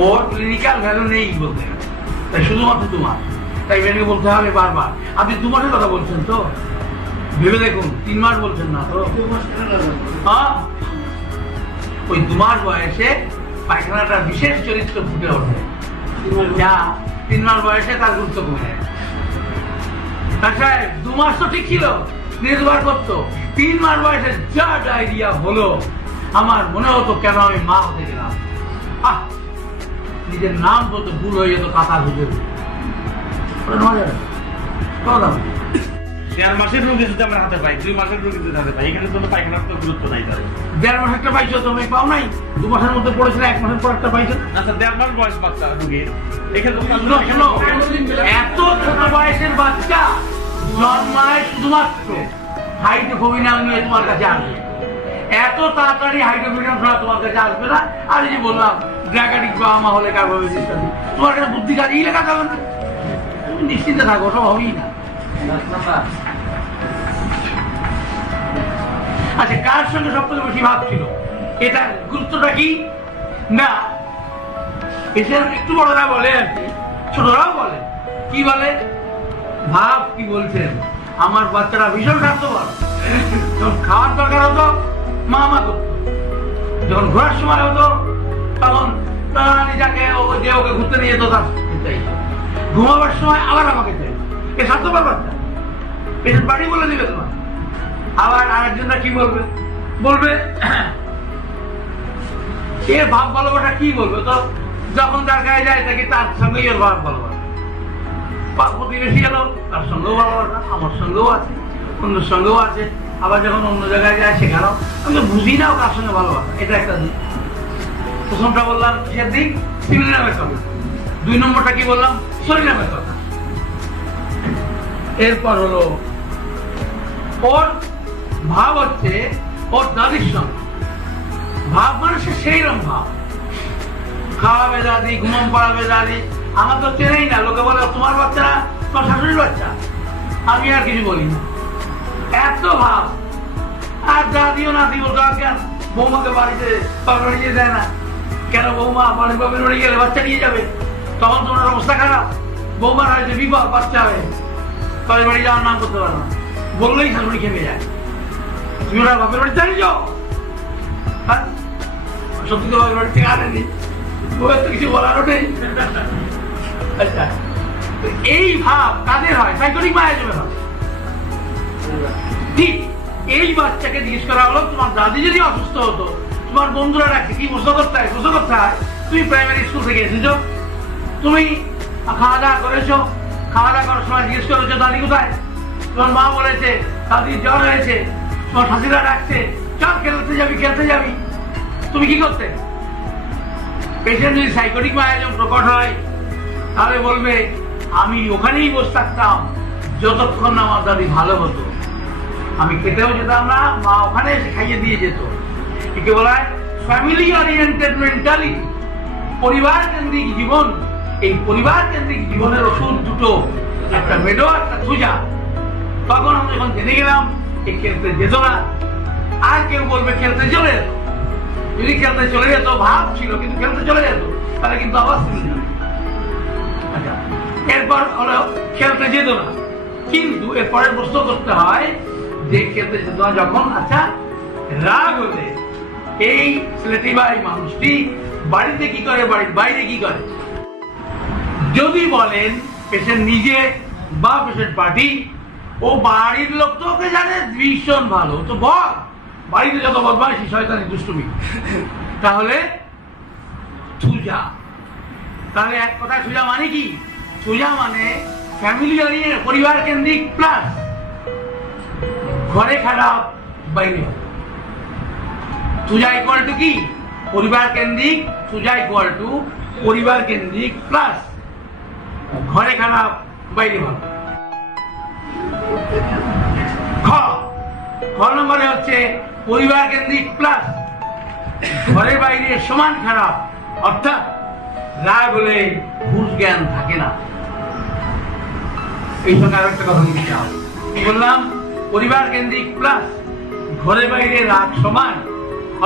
ওর ক্লিনিক্যাল ভ্যালু নেই বলতে গেলে, তাই শুধুমাত্র 2 মাস। তাই মেয়েকে বলতে হবে বারবার, আপনি 2 মাসের কথা বলছেন তো, ভেবে দেখুন, 3 মাস বলছেন না তো। ওই 2 মাস বয়সে পায়খানাটা বিশেষ চরিত্র ফুটে ওঠে, যা 3 মাস বয়সে তার গুরুত্ব কমে যায়। 2 মাস তো ঠিক ছিল, নির্ভর করতো, 3 মাস বয়সে যা ডায়রিয়া হলো, আমার মনে হতো কেন আমি মা হতে গেলাম। নিজের নাম বলতে ভুল হয়ে যেত, কাঁথা ধুতে। 1.5 মাসের রোগী যদি আমরা হাতে পাই, 2 মাসের রোগী যদি হাতে পাই, এখানে তো পায়খানার তো গুরুত্ব নাই। 1.5 মাসেরটা পাইছো, তুমি পাও নাই? 2 মাসের মধ্যে পড়েছিল, 1 মাসের পর একটা পাইছো। আচ্ছা, 1.5 মাস বয়স বাচ্চা রোগীর, এখানে এত ছোট বয়সের বাচ্চা জন্মায় শুধুমাত্র হাইড্রোফোবিনাম নিয়ে তোমার কাছে আসবে, এত তাড়াতাড়ি হাইড্রোফোবিনাম ছাড়া তোমার কাছে আসবে না। আর এই যে বললাম ড্রাগাটিক বা আমা হলে কার্বোহাইড্রেট ইত্যাদি, তোমার কাছে বুদ্ধি কাজেই লেখা যাবে না, তুমি নিশ্চিন্তে থাকো, ওসব হবেই না। আচ্ছা, কার সঙ্গে সব থেকে বেশি ভাব ছিল, এটা গুরুত্বটা কি না, এসব একটু বড়রা বলে আর কি, ছোটরাও বলে, কি বলে, ভাব কি বলছেন, আমার বাচ্চারা ভীষণ স্বার্থপর, যখন খাওয়ার দরকার হতো মা মা করতো, যখন ঘোরার সময় হতো তখন যাকে ওকে ঘুরতে নিয়ে যেত, তার ঘুমাবার সময় আবার আমাকে চাই, এ স্বার্থপর বাচ্চা, এসব বাড়ি বলে দিবে তোমার। আবার আরেকজনরা কি বলবে, বলবে এ ভাব ভালোবাসা কি বলবে, তো যখন তার গায়ে যায় তাকে তার সঙ্গেই ওর ভাব ভালোবাসা, প্রতিবেশী এলো তার সঙ্গেও ভালোবাসা, আমার সঙ্গেও আছে, অন্যের সঙ্গেও আছে, আবার যখন অন্য জায়গায় যায় সেখানেও। আমি তো বুঝি না কার সঙ্গে ভালোবাসা, এটা একটা দিক। প্রথমটা বললাম কিসের দিক, সিভিল নামের কথা। 2 নম্বরটা কি বললাম, শরীর নামের কথা। এরপর হলো ওর ভাব হচ্ছে ওর দাদির সঙ্গে ভাব, মানে সে সেইরকম ভাব, খাওয়াবে দাদি, ঘুমন পাড়াবে দাদি, আমার তো চেনেই না, লোকে বলে তোমার বাচ্চারা তোমার শাশুড়ির বাচ্চা, আমি আর কিছু বলি না, এত ভাব। আর দাদিও নাতি বলতো কেন বৌমাকে বাড়িতে বাপের বাড়ি যেতে দেয় না, কেন বৌমা বাপের বাড়ি গেলে বাচ্চা নিয়ে যাবে, তখন তোমার অবস্থা খারাপ, বৌমার হয়তো বিপদ, বাচ্চা হবে, বাপের বাড়ি যাওয়ার নাম করতে পারো না, বললেই শাশুড়ি খেপে যায়, তুমি ওরা বাপের বাড়ি চালিয়ে যাও। হ্যাঁ, সত্যি তো বাপের বাড়ি থেকে আনেনি, ওর তো কিছু বলারও নেই। আচ্ছা, এই ভাব কাদের হয়, সাইকোটিক মায়াজমের হয়। ঠিক এই বাচ্চাকে জিজ্ঞেস করা হলো তোমার দাদি যদি অসুস্থ হতো, তোমার বন্ধুরা রাখছে, কি প্রশ্ন করতে হয়, তুমি প্রাইমারি স্কুল থেকে এসেছো, তুমি খাওয়া দাওয়া করেছো, খাওয়া দাওয়া করার সময় জিজ্ঞেস করেছো দাদি কোথায়, তোমার মা বলেছে দাদির জ্বর হয়েছে, তোমার শাশুড়া ডাকছে, চল খেলতে যাবি খেলতে যাবি, তুমি কি করতে? পেশেন্ট যদি সাইকোটিক মায়াজম প্রকট হয় তাহলে বলবে আমি ওখানেই বসে থাকতাম যতক্ষণ না আমার দাদি ভালো হতো, আমি খেতেও যেতাম না, মা ওখানে এসে খাইয়ে দিয়ে যেত। একে বলা হয় ফ্যামিলি ওরিয়েন্টেড মেন্টালিটি, পরিবার কেন্দ্রিক জীবন। এই পরিবার কেন্দ্রিক জীবনের ওষুধ দুটো, একটা মেডো একটা সুজা। তখন আমরা যখন জেনে গেলাম এই খেলতে যেত না, আর কেউ বলবে খেলতে চলে যেত। যদি খেলতে চলে যেত ভাব ছিল কিন্তু খেলতে চলে যেত তাহলে কিন্তু আবার শুনে যাবে। আচ্ছা, এরপর হলো খেলতে যেত না, কিন্তু এরপরে প্রশ্ন করতে হয় যে খেলতে যেত না যখন, আচ্ছা রাগ হলে এই ছেলেটি বা এই মানুষটি বাড়িতে কি করে, বাড়ির বাইরে কি করে? যদি বলেন পেশেন্ট নিজে বা পেশেন্ট পার্টি, ও বাড়ির লোক তো ওকে জানে ভীষণ ভালো, তো বল বাড়িতে যত বদমাইশি শয়তানি দুষ্টুমি, তাহলে সুজা। তাহলে এক কথা সুজা মানে কি? সুজা মানে ফ্যামিলি ওরিয়েন্টেড, পরিবার কেন্দ্রিক প্লাস ঘরে খারাপ বাইরে। সুজা ইকুয়াল টু কি? পরিবার কেন্দ্রিক। সুজা ইকুয়াল টু পরিবার কেন্দ্রিক প্লাস ঘরে খারাপ বাইরে ভালো। খ নম্বরে হচ্ছে পরিবার কেন্দ্রিক প্লাস ঘরের বাইরে সমান খারাপ, অর্থাৎ রাগ হলে হুঁশ জ্ঞান থাকে না। এই সঙ্গে আরো একটা কথা লিখতে হবে, বললাম পরিবার কেন্দ্রিক প্লাস ঘরে বাইরে রাগ সমান,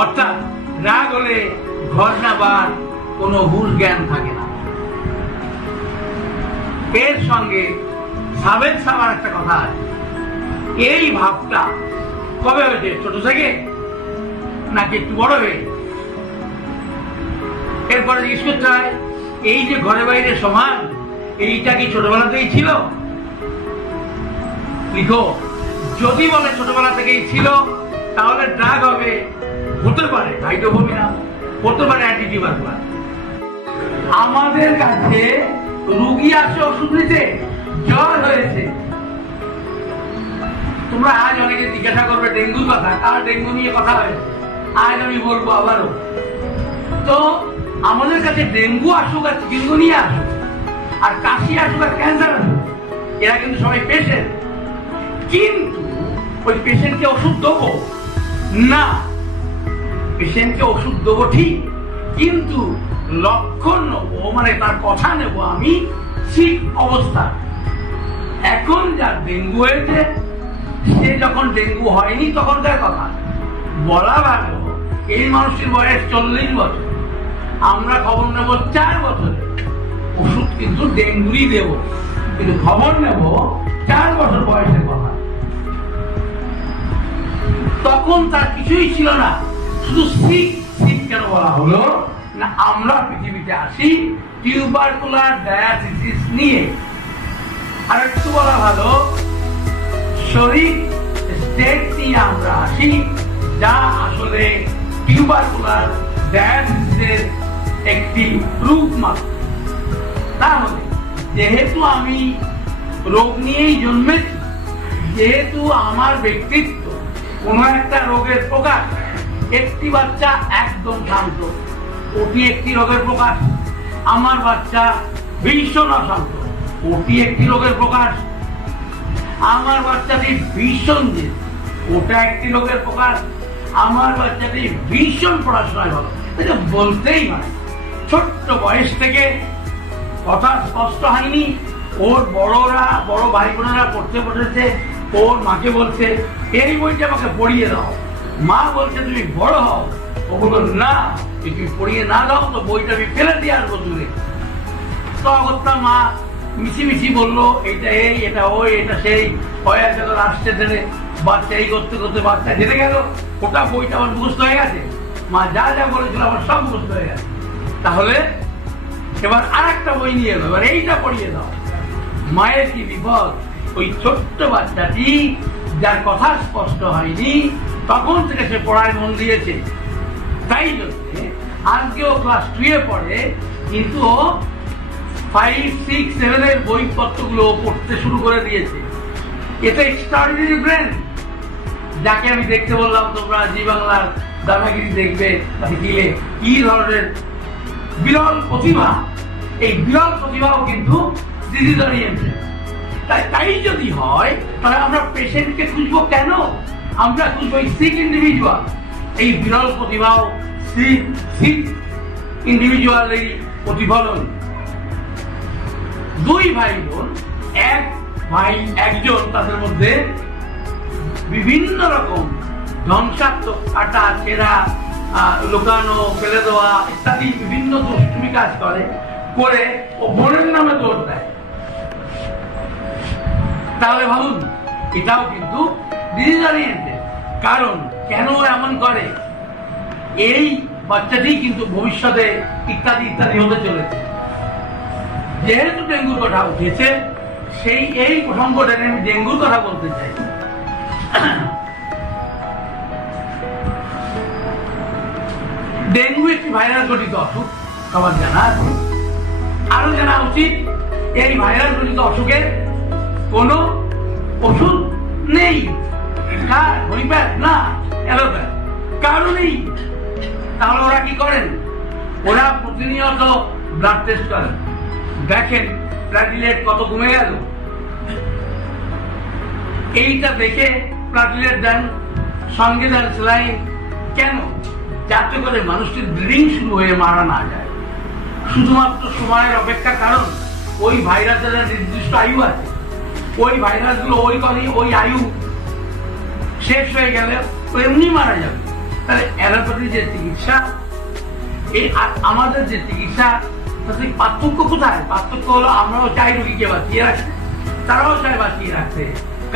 অর্থাৎ রাগ হলে ঘর না বার কোনো হুঁশ জ্ঞান থাকে না। এর সঙ্গে সাবেক সাবার একটা কথা আছে, এই ভাবটা কবে হয়েছে? ছোট থেকে নাকি একটু বড় হয়ে? এরপরে জিজ্ঞেস করতে হয় এই যে ঘরে বাইরে সমান, এইটা কি ছোটবেলাতেই ছিল? লিখো, যদি বলে ছোটবেলা থেকেই ছিল তাহলে ড্রাগ হবে, হতে পারে হাইড্রোফোবিয়া, হতে পারে অ্যান্টিটিউবারকুলার। আমাদের কাছে রুগী আসে ওষুধ নিতে, জ্বর হয়েছে। তোমরা আজ অনেকে জিজ্ঞাসা করবে ডেঙ্গুর কথা, কার ডেঙ্গু নিয়ে কথা হয়েছে, আজ আমি বলবো আবারও। তো আমাদের কাছে ডেঙ্গু আসুক আর চিকুনগুনিয়া আসুক আর কাশি আসুক আর ক্যান্সার আসুক, এরা কিন্তু সবাই পেশেন্ট। কিন্তু ওই পেশেন্টকে ওষুধ দেবো না, পেশেন্টকে ওষুধ দেবো ঠিক, কিন্তু লক্ষণ নেবো, মানে তার কথা নেব আমি ঠিক অবস্থা। এখন যার ডেঙ্গু হয়েছে সে যখন ডেঙ্গু হয়নি তখনকার কথা বলা ভালো। এই মানুষটির বয়স 40 বছর, আমরা খবর নেব 4 বছরে, ওষুধ কিন্তু ডেঙ্গুরই দেব, কিন্তু খবর নেব 4 বছর বয়সের কথা। তখন তার কিছুই ছিল না, শুধু সিক। সিক কেন বলা হলো না, আমরা পৃথিবীতে আসি টিউবারকুলার ডায়ালিসিস নিয়ে। আর একটু বলা ভালো, শরীর স্টেট নিয়ে আমরা আসি, যা আসলে টিউবারকুলার ডায়ালিসিসের একটি রূপ মাত্র। তাহলে যেহেতু আমি রোগ নিয়েই জন্মেছি, যেহেতু আমার ব্যক্তিত্ব কোন একটা রোগের প্রকাশ, একটি বাচ্চা একদম শান্ত, ওটি একটি রোগের প্রকাশ। আমার বাচ্চা ভীষণ অশান্ত, ওটি একটি রোগের প্রকাশ। আমার বাচ্চাটি ভীষণ জেদ, ওটা একটি রোগের প্রকাশ। আমার বাচ্চাটি ভীষণ পড়াশোনায় ভালো, এটা বলতেই হয়। ছোট্ট বয়স থেকে কথা স্পষ্ট হয়নি, ওর বড় ভাই বোনেরা পড়তে বসেছে, ওর মাকে বলছে এই বইটা আমাকে পড়িয়ে দাও, মা বলছে তুমি বড় হও, ও বলল না তুমি পড়িয়ে না দাও তো বইটা আমি ফেলে দিয়ে আসবো দূরে। তো অগত্যা মা মিছিমিছি বললো এইটা এই, এটা ওই, এটা সেই, হয়ে গেল। আসছে ছেলে, বাচ্চা এই করতে করতে বাচ্চা জেনে গেল, ওটা বইটা আমার মুখস্থ হয়ে গেছে, মা যা যা বলেছিল আমার সব মুখস্থ হয়ে গেছে। তাহলে এবার আর একটা বই নিয়ে এলো, এবার এইটা পড়িয়ে দাও। মায়ের কি বিপদ, ওই ছোট্ট বাচ্চাটি যার কথা স্পষ্ট হয়নি তখন থেকে সে পড়ায় মন দিয়েছে। তাই জন্য আজকেও ক্লাস 2 পড়ে, কিন্তু 5, 6, 7 এর বইপত্রগুলো পড়তে শুরু করে দিয়েছে। এটা এক্সট্রাঅর্ডিনারি ব্রেন, যাকে আমি দেখতে বললাম তোমরা জি বাংলার দাদাগিরি দেখবে, দেখিলে কি ধরনের বিরল প্রতিভা, এই বিরল প্রতিভাও কিন্তু ডিজিজ ওরিয়েন্টেড। তাই যদি হয় তাহলে আমরা পেশেন্টকে খুঁজবো কেন? আমরা খুঁজবো সিক ইন্ডিভিজুয়াল। এই বিরল প্রতিভাও সিক ইন্ডিভিজুয়ালের প্রতিফলন। দুই ভাই বোন, এক ভাই একজন, তাদের মধ্যে বিভিন্ন রকম ধ্বংসাত্মক কাটা ছেঁড়া, লুকানো, ফেলে দেওয়া ইত্যাদি বিভিন্ন দুষ্টুমি কাজ করে ও বোনের নামে দৌড় দেয়। তাহলে ভাবুন, এটাও কিন্তু ডিজিজ ওরিয়েন্টেড। কারণ কেন এমন করে? এই বাচ্চাটি কিন্তু ভবিষ্যতে ইত্যাদি ইত্যাদি হতে চলেছে। যেহেতু ডেঙ্গুর কথা উঠেছে, এই প্রসঙ্গটা আমি ডেঙ্গুর কথা বলতে চাই। ডেঙ্গু একটি ভাইরাস ঘটিত অসুখ, সবার জানা আছে। আরো জানা উচিত, এই ভাইরাস ঘটিত অসুখের কোন ওষুধ নেই। হোমিওপ্যাথ না অ্যালোপ্যাথ, কারো নেই। তাহলে ওরা কি করেন? ওরা প্রতিনিয়ত ব্লাড টেস্ট করেন, দেখেন প্লাটিলেট কত কমে গেল। এইটা দেখে প্লাটিলেট দেন, সঙ্গে দেন স্যালাইন। কেন? যাতে করে মানুষটির ব্লিডিং শুরু হয়ে মারা না যায়। শুধুমাত্র সময়ের অপেক্ষা। কারণ ওই ভাইরাসের নির্দিষ্ট আয়ু আছে। ওই ভাইরাসগুলো ওই আয়ু শেষ হয়ে গেলে এমনি মারা যাবে। তাহলে অ্যালোপ্যাথি যে চিকিৎসা, আমাদের যে চিকিৎসা, তাতে পার্থক্য কোথায়? পার্থক্য হলো আমরাও চাই রোগীকে বাঁচিয়ে রাখতে, তারাও চায় বাঁচিয়ে রাখতে।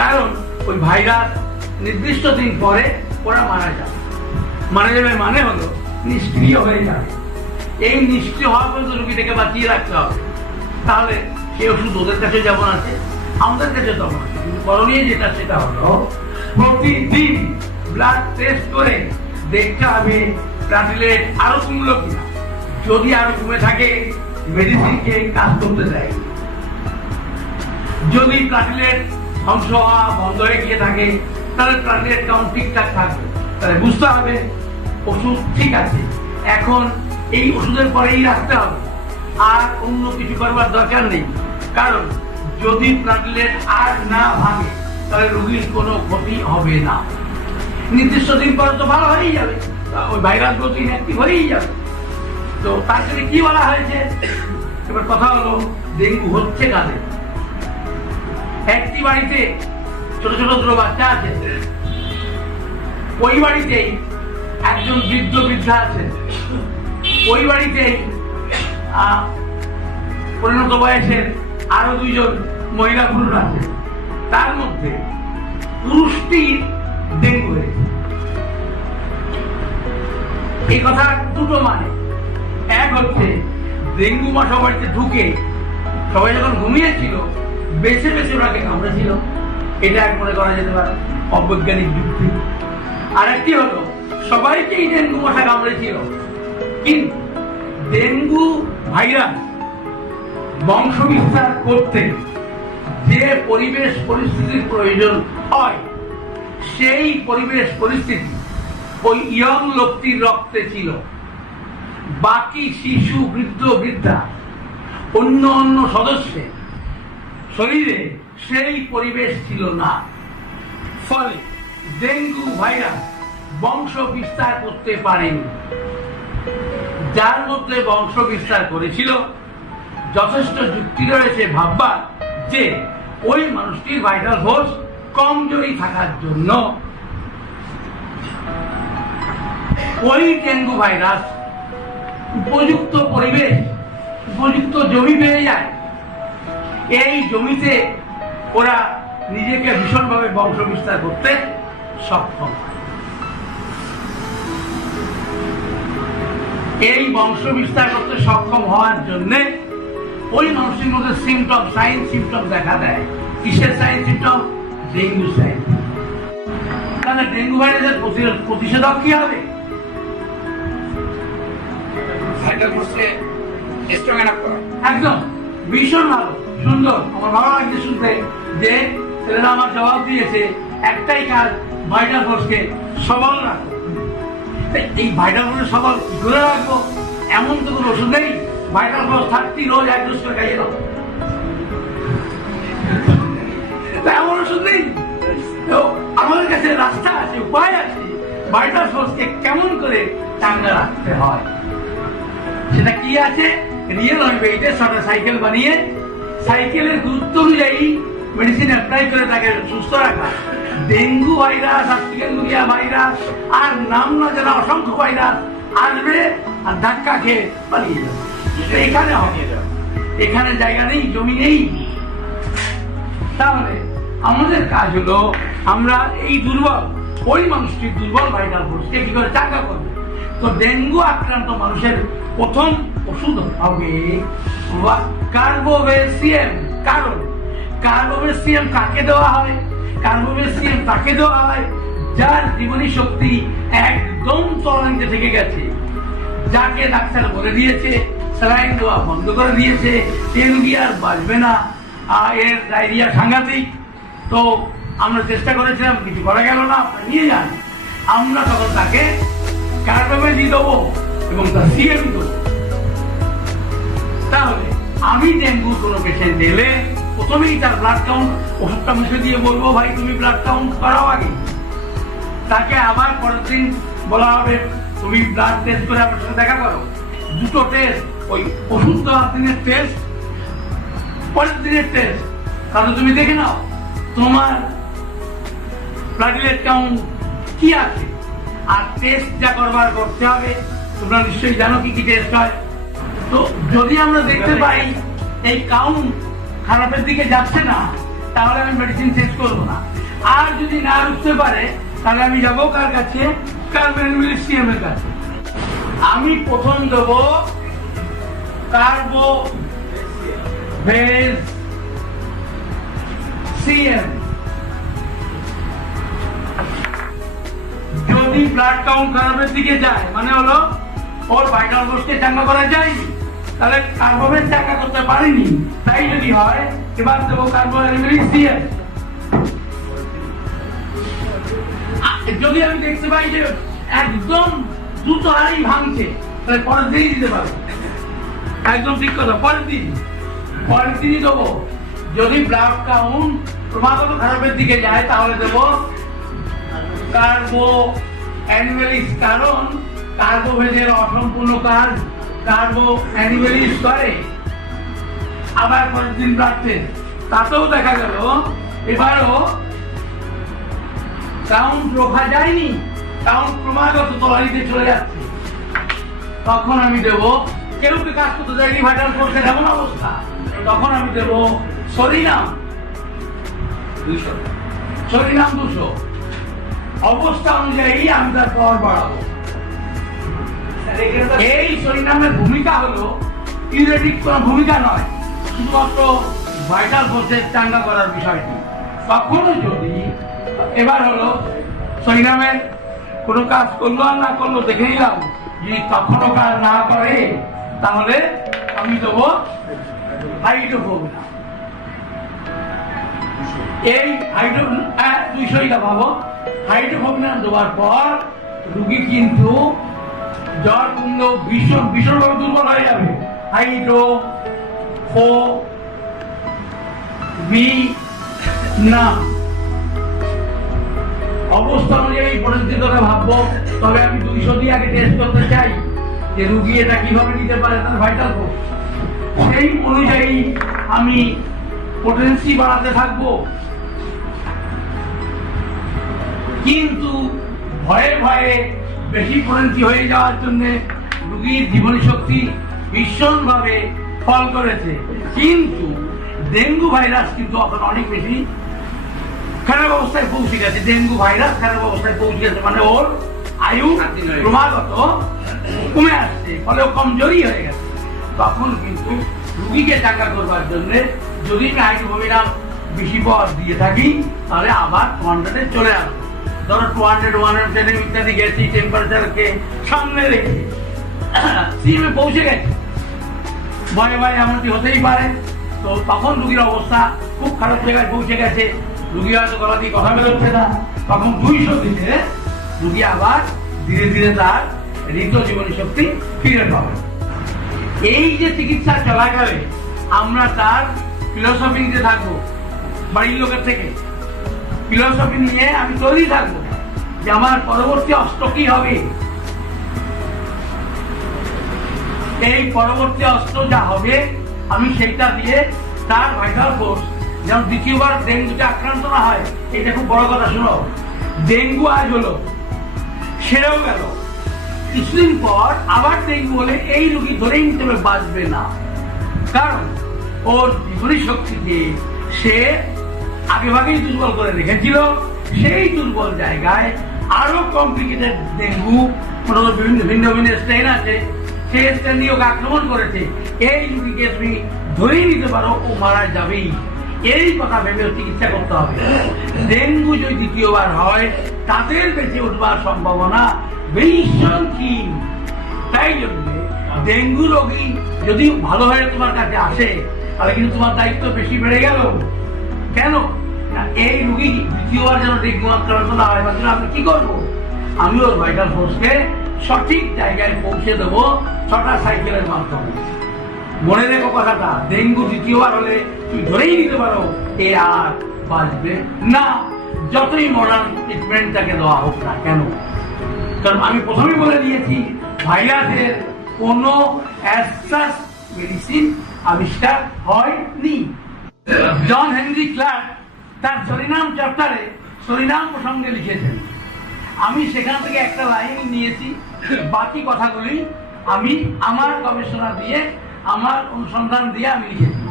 কারণ ওই ভাইরাস নির্দিষ্ট দিন পরে ওরা মারা যাবে। মানে হলো নিষ্ক্রিয় হয়ে যাবে। এই নিষ্ক্রিয় হওয়া পর্যন্ত রোগীটাকে বাঁচিয়ে রাখতে হবে। তাহলে সেই ওষুধ ওদের কাছে যেমন আছে, আমাদের কাছে তেমন আছে। কিন্তু করণীয় যেটা, সেটা হলো প্রতিদিন ব্লাড টেস্ট করে দেখতে হবে প্লাটিলেট আরো কমলো কিনা। যদি আরো কমে থাকে, মেডিসিনকে কাজ করতে দেয়। যদি প্লাটিলেট ধ্বংস হওয়া বন্ধ হয়ে গিয়ে থাকে, তাহলে প্লাটিলেট কাউন্ট ঠিকঠাক থাকবে। তাহলে বুঝতে হবে ওষুধ ঠিক আছে, এখন এই ওষুধের পরেই রাখতে হবে, আর অন্য কিছু করবার দরকার নেই। কারণ যদি প্লাটিলেট আর না ভাঙে, তাহলে রোগীর কোনো ক্ষতি হবে না। নির্দিষ্ট দিন পরে তো ভালো হয়েই যাবে, ওই ভাইরাস গুলো ইনঅ্যাক্টিভ হয়েই যাবে। তো তার সাথে কি বলা হয়েছে? এবার কথা হলো, ডেঙ্গু হচ্ছে কাদের? একটি বাড়িতে ছোট ছোট দুটো বাচ্চা আছে, ওই বাড়িতেই একজন বৃদ্ধা আছে, ওই বাড়িতেই পরিণত বয়সের আরো দুইজন মহিলা পুরুষ আছে। তার মধ্যে পুরুষটির ডেঙ্গু হয়েছে। এই কথা দুটো মানে। এক হচ্ছে ডেঙ্গু মশা বাড়িতে ঢুকে সবাই যখন ঘুমিয়েছিল, বেছে বেছে ওনাকে কামড়েছিল। এটা এক মনে করা যেতে পারে অবৈজ্ঞানিক যুক্তি। আরেকটি হলো সবাইকেই ডেঙ্গু মশা কামড়েছিল, কিন্তু ডেঙ্গু ভাইরাস বংশ বিস্তার করতে যে পরিবেশ পরিস্থিতির প্রয়োজন হয়, সেই পরিবেশ পরিস্থিতি ওই ইয়ং লোকটির রক্তে ছিল। বাকি শিশু, বৃদ্ধ, বৃদ্ধা, অন্য সদস্যের শরীরে সেই পরিবেশ ছিল না। ফলে ডেঙ্গু ভাইরাস বংশ বিস্তার করতে পারেনি। যার মধ্যে বংশ বিস্তার করেছিল, যথেষ্ট যুক্তি রয়েছে ভাববার যে ওই মানুষটির ভাইরাল হোস কমজোরি থাকার জন্য ওই ডেঙ্গু ভাইরাস উপযুক্ত পরিবেশ, উপযুক্ত জমি পেয়ে যায়। এই জমিতে ওরা নিজেকে ভীষণভাবে বংশ বিস্তার করতে সক্ষম। এই বংশ বিস্তার করতে সক্ষম হওয়ার জন্য ওই মানুষের মধ্যে সাইন সিমটম দেখা দেয়। কিসের সাইন সিমটম? Dengue sign. তাহলে ডেঙ্গু ভাইরাসের প্রতিষেধক কি হবে? একদম ভীষণ ভালো, সুন্দর। আমার ভালো লাগছে শুনতে যে ছেলেরা আমার জবাব দিয়েছে। একটাই কাজ, ভাইটাল ফোর্সকে সবল রাখো। এই ভাইটাল ফোর্স সবল কি করে রাখবো? এমন তো কোনো ওষুধ নেই। ভাইটাল ফোর্স 30 রোজ 1 ডোজ করে খাইয়ে দাও, এমন ওষুধ নেই। তো আমাদের কাছে রাস্তা আছে, উপায় আছে ভাইটাল ফোর্সকে কেমন করে চাঙ্গা রাখতে হয়। সেটা কি আছে? রিয়েল ওয়েটের একটা সাইকেল বানিয়ে সাইকেলের গুরুত্ব অনুযায়ী মেডিসিন অ্যাপ্লাই করে তাকে সুস্থ রাখা। ডেঙ্গু ভাইরাস আর চিকেনগুনিয়া ভাইরাস আর নাম না জানা অসংখ্য ভাইরাস আসবে আর ধাক্কা খেয়ে পালিয়ে যাবে। এখানে হবে, এখানে জায়গা নেই, জমি নেই। তাহলে আমাদের কাজ হলো আমরা এই দুর্বল, ওই মানুষটির দুর্বল ভাইটাল ফোর্সকে কি করে চাঙ্গা করবো। তো ডেঙ্গু আক্রান্ত মানুষের প্রথম ওষুধ হবে কার্বোভেসিয়াম। কারণ কার্বোভেসিয়াম কাকে দেওয়া হয়? কার্বোভেসিয়াম তাকে দেওয়া হয় যার জীবনী শক্তি একদম তলানিতে থেকে গেছে, যাকে ডাক্তার বলে দিয়েছে স্যালাইন দেওয়া বন্ধ করে দিয়েছে, এ রোগী আর বাঁচবে না, এর ডায়রিয়া সাংঘাতিক। তো আমরা চেষ্টা করেছিলাম, কিছু করা গেল না, নিয়ে যান। আমরা তখন তাকে কার্বোভেন দিয়ে দেবো এবং তার সিএম দেবো। তাহলে আমি ডেঙ্গু কোনো পেশেন্ট এলে প্রথমেই তার ব্লাড কাউন্ট ওষুধটা মুখে দিয়ে বলবো, ভাই তুমি ব্লাড কাউন্ট করাও আগে। তাকে আবার পরের দিন বলা হবে তুমি ব্লাড টেস্ট করে আমার সাথে দেখা করো। দুটো টেস্ট, ওই ওষুধ দেওয়ার দিনের টেস্ট, পরের দিনের টেস্ট, তাহলে তুমি দেখে নাও তোমার প্লাটিলেট কাউন্ট কি আছে। আর টেস্ট যা করবার করতে হবে, তোমরা নিশ্চয়ই জানো কি কি টেস্ট হয়। তো যদি আমরা দেখতে পাই এই কাউন্ট খারাপের দিকে যাচ্ছে না, তাহলে আমি মেডিসিন চেঞ্জ করবো না। আর যদি না উঠতে পারে তাহলে আমি যাবো কার কাছে? কার্বোভেসিয়াম এর কাছে। আমি প্রথম দেবো কার্বোভেসিয়াম। যদি ব্লাড কাউন্ট খারাপের দিকে যায়, মানে হলো ওর ভাইটাল ফোর্সকে চাঙ্গা করা যায়নি, তাহলে কার্বোভেন চাঙ্গা করতে পারিনি, তাই যদি হয় এবার দেবো কার্বোভেসিয়াম। যদি আমি দেখতে পাই যে একদম দ্রুত হারেই ভাঙছে, তাহলে পরের দিনই দিতে পারবো। একদম ঠিক কথা, পরের দিনই দেবো। যদি ব্লাড কাউন্ট ক্রমাগত খারাপের দিকে যায় তাহলে দেবো কার্বোঅ্যানিমেলিস। কারণ কার্বোভেজের অসম্পূর্ণ কাজ কার্বোঅ্যানিমেলিস করে। আবার পরের দিন ব্লাড টেস্ট, তাতেও দেখা গেল এবারও কাউন্ট রোখা যায়নি, কাউন্ট ক্রমাগত তলানিতে চলে যাচ্ছে। তখন আমি দেবো, কেউ কি কাজ করতে যায়নি ভাইটাল ফোর্সের এমন অবস্থা, তখন আমি দেবো সরিনাম 200। অবস্থা অনুযায়ী আমি তার পাওয়ার বাড়াবো। এই সরিনামের ভূমিকা হলো ইউরেটিক কোন ভূমিকা নয়, শুধুমাত্র ভাইটাল ফোর্সের চাঙ্গা করার বিষয়টি। কখনো যদি এবার হলো সরিনামের কোনো কাজ করলো আর না করলো দেখে নিলাম, যদি তখনও কাজ না করে তাহলে আমি দেবো হাইড্রোফোবিনা। এই 200 ভাবো, হাইড্রোফোবিনা দেওয়ার পর রুগী কিন্তু জ্বর কমলো ভীষণভাবে দুর্বল হয়ে যাবে। হাইড্রোফোবিনা অবস্থা অনুযায়ী পরিস্থিতির কথা ভাববো। তবে আমি 200 দিয়ে আগে টেস্ট করতে চাই যে রুগী এটা কিভাবে নিতে পারে, তার ভাইটাল ফোর্স। সেই অনুযায়ী আমি পোটেন্সি বাড়াতে থাকবো। কিন্তু ভয়ে ভয়ে বেশি পোটেন্সি হয়ে যাওয়ার জন্য রুগীর জীবনী শক্তি ভীষণভাবে ফল করেছে। কিন্তু ডেঙ্গু ভাইরাস কিন্তু এখন অনেক বেশি খারাপ অবস্থায় পৌঁছে গেছে। ডেঙ্গু ভাইরাস খারাপ অবস্থায় পৌঁছে গেছে, মানে ওর আয়ু ক্রমাগত কমে আসছে, ফলে কমজোরি হয়ে গেছে। তখন কিন্তু রুগীকে চাঙ্গা করবার জন্য যদি আমি হাইড্রোফোবিনা বেশি পর দিয়ে থাকি তাহলে আবার 200 চলে আসবে। ধরো 200, 110 ইত্যাদি গেছি, টেম্পারেচারকে সামনে রেখে সিএমে পৌঁছে গেছে। ভয়ে ভয়ে এমনটি হতেই পারে। তো তখন রুগীর অবস্থা খুব খারাপ জায়গায় পৌঁছে গেছে, রুগী হয়তো গলা দিয়ে কথা বেরোচ্ছে না, তখন 200 দিনে রোগী আবার ধীরে ধীরে তার হৃদ জীবনী শক্তি ফিরে পাবে। এই যে চিকিৎসা চলাকালে আমরা তার ফিলোসফি নিতে থাকবো, বাড়ির লোকের থেকে ফিলোসফি নিয়ে আমি তৈরি থাকবো যে আমার পরবর্তী অস্ত্র কি হবে। এই পরবর্তী অস্ত্র যা হবে আমি সেইটা দিয়ে তার ভাইটাল ফোর্স যেমন দ্বিতীয়বার ডেঙ্গুতে আক্রান্ত না হয়। এটা খুব বড় কথা, শুনো, ডেঙ্গু আজ হলো, সেরেও গেল, কিছুদিন পর আবার ডেঙ্গু হলে এই রোগী ধরেই নিতে হবে, বাঁচবে না। কারণ ওর জীবনী শক্তিকে সে আগে ভাগেই দুর্বল করে রেখেছিল। সেই দুর্বল জায়গায় আরো কমপ্লিকেটেড ডেঙ্গু, বিভিন্ন ভিন্ন ভিন্ন স্ট্রেন আছে, সেই স্ট্রেন নিয়ে ওকে আক্রমণ করেছে। এই রোগীকে তুমি ধরেই নিতে পারো, ও মারা যাবেই। এই কথা ভেবে চিকিৎসা করতে হবে। ডেঙ্গু যদি দ্বিতীয়বার হয় তাদের বেঁচে উঠবার সম্ভাবনা ভীষণ ক্ষীণ। তাই জন্য ডেঙ্গু রোগী যদি ভালো হয়ে তোমার কাছে আসে তাহলে কিন্তু তোমার দায়িত্ব বেশি বেড়ে গেল। কেন না, এই রোগী দ্বিতীয়বার যেন ডেঙ্গু আক্রান্ত না হয়, আমি কি করবো? আমি ওর ভাইটাল ফোর্সকে সঠিক জায়গায় পৌঁছে দেবো 6টা সাইকেলের মাধ্যমে। মনে রেখো কথাটা, ডেঙ্গু দ্বিতীয়বার হলে তুমি ধরেই নিতে পারো এ আর বাঁচবে না, যতই মডার্ন ট্রিটমেন্ট তাকে দেওয়া হোক না কেন। কারণ আমি প্রথমেই বলে দিয়েছি, ভাইরাসের কোনো মেডিসিন আবিষ্কার হয়নি। জন হেনরি ক্লার্ক তার সরিনাম চ্যাপ্টারে সরিনাম প্রসঙ্গে লিখেছেন। আমি সেখান থেকে একটা লাইন নিয়েছি, বাকি কথাগুলি আমি আমার গবেষণা দিয়ে, আমার অনুসন্ধান দিয়ে আমি লিখেছি।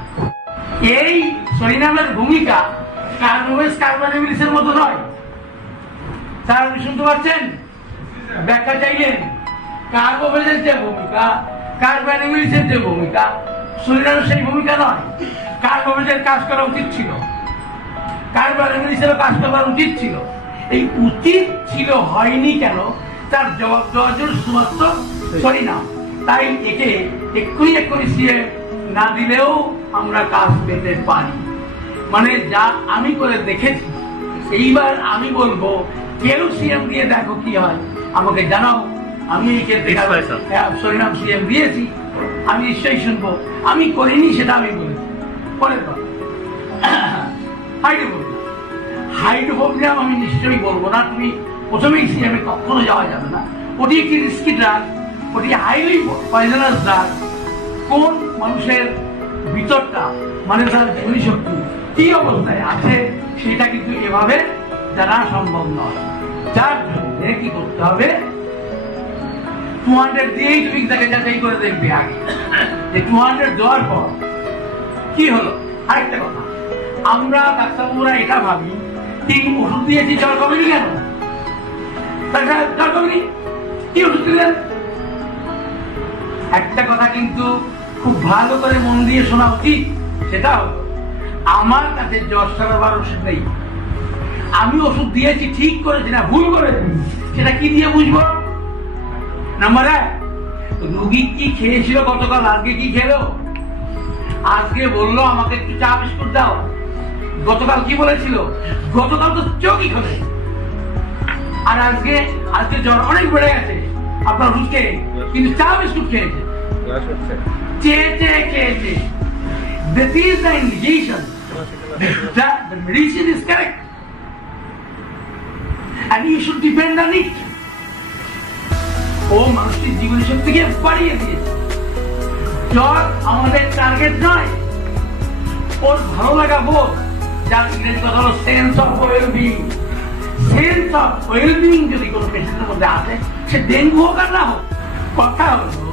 এই সরিনামের ভূমিকা কার্বোভেজ কার্বানিমিলিসের মতো নয়। স্যার আপনি শুনতে পাচ্ছেন? ব্যাখ্যা চাইলেন। কার্বোভেজের যে ভূমিকা, কার্বানিমিলিসের যে ভূমিকা, সরিনামের সেই ভূমিকা নয়। কার্বোভেজের কাজ করা উচিত ছিল, কার্বানিমিলিসেরও কাজ করা উচিত ছিল। এই উচিত ছিল হয়নি কেন, তার জবাব দেওয়ার জন্য শুধুমাত্র সরিনাম। তাই একে এক্ষুনি সিএম না দিলেও আমরা কাজ পেতে পারি। মানে যা আমি করে দেখেছি, এইবার আমি বলবো কেউ সিএম দিয়ে দেখো কি হয়, আমাকে জানাও। আমি এই ক্ষেত্রে সরিনাম সিএম দিয়েছি, আমি নিশ্চয়ই শুনবো। আমি করিনি সেটা আমি বলেছি। পরের কথা, হাইড্রোফোবিয়া আমি নিশ্চয়ই বলবো না। তুমি প্রথমেই সিএমে কখনো যাওয়া যাবে না। ওটি একটি রিস্কি ড্রাগ, ওটি হাইলি পয়জনাস ড্রাগ। কোন মানুষের ভিতরটা মানে তার জীবনী শক্তি কি অবস্থায় আছে সেটা কিন্তু এভাবে জানা সম্ভব নয়। যার জন্য কি করতে হবে, 200 দিয়েই তুমি তাকে যাচাই করে দেখবে আগে যে 200 দেওয়ার পর কি হলো। আরেকটা কথা, আমরা ডাক্তারবাবুরা এটা ভাবি ঠিক ওষুধ দিয়েছি জ্বর কমেনি কেন, জ্বর কমেনি, কি ওষুধ দিলেন? একটা কথা কিন্তু খুব ভালো করে মন দিয়ে শোনা উচিত, সেটা হলো আমার কাছে জ্বর সারাবার ওষুধ নেই। আমি ওষুধ দিয়েছি ঠিক করেছি না ভুল করেছি, সেটা কি দিয়ে বুঝবো? নাম্বার 1, রোগী কি খেয়েছিল গতকাল, আজকে কি খেলো? আজকে বললো আমাকে একটু চা বিস্কুট দাও, গতকাল কি বলেছিল? গতকাল তো চৌকি খোলে। আর আজকে জ্বর অনেক বেড়ে গেছে আপনার রুচকে, কিন্তু চা বিস্কুট খেয়েছে, চেয়ে খেয়েছে। This is the indication that the medicine is correct and you should depend on it. ও মানুষটির জীবনী শক্তিকে বাড়িয়ে দিয়েছে। জ্বর আমাদের টার্গেট নয়, ওর ভালো লাগা বোধ, যার ইংরেজি কথা হলো sense of wellbeing. Sense of wellbeing যদি কোনো পেশেন্টের মধ্যে আসে, সে ডেঙ্গু হোক আর না হোক, কথা হলো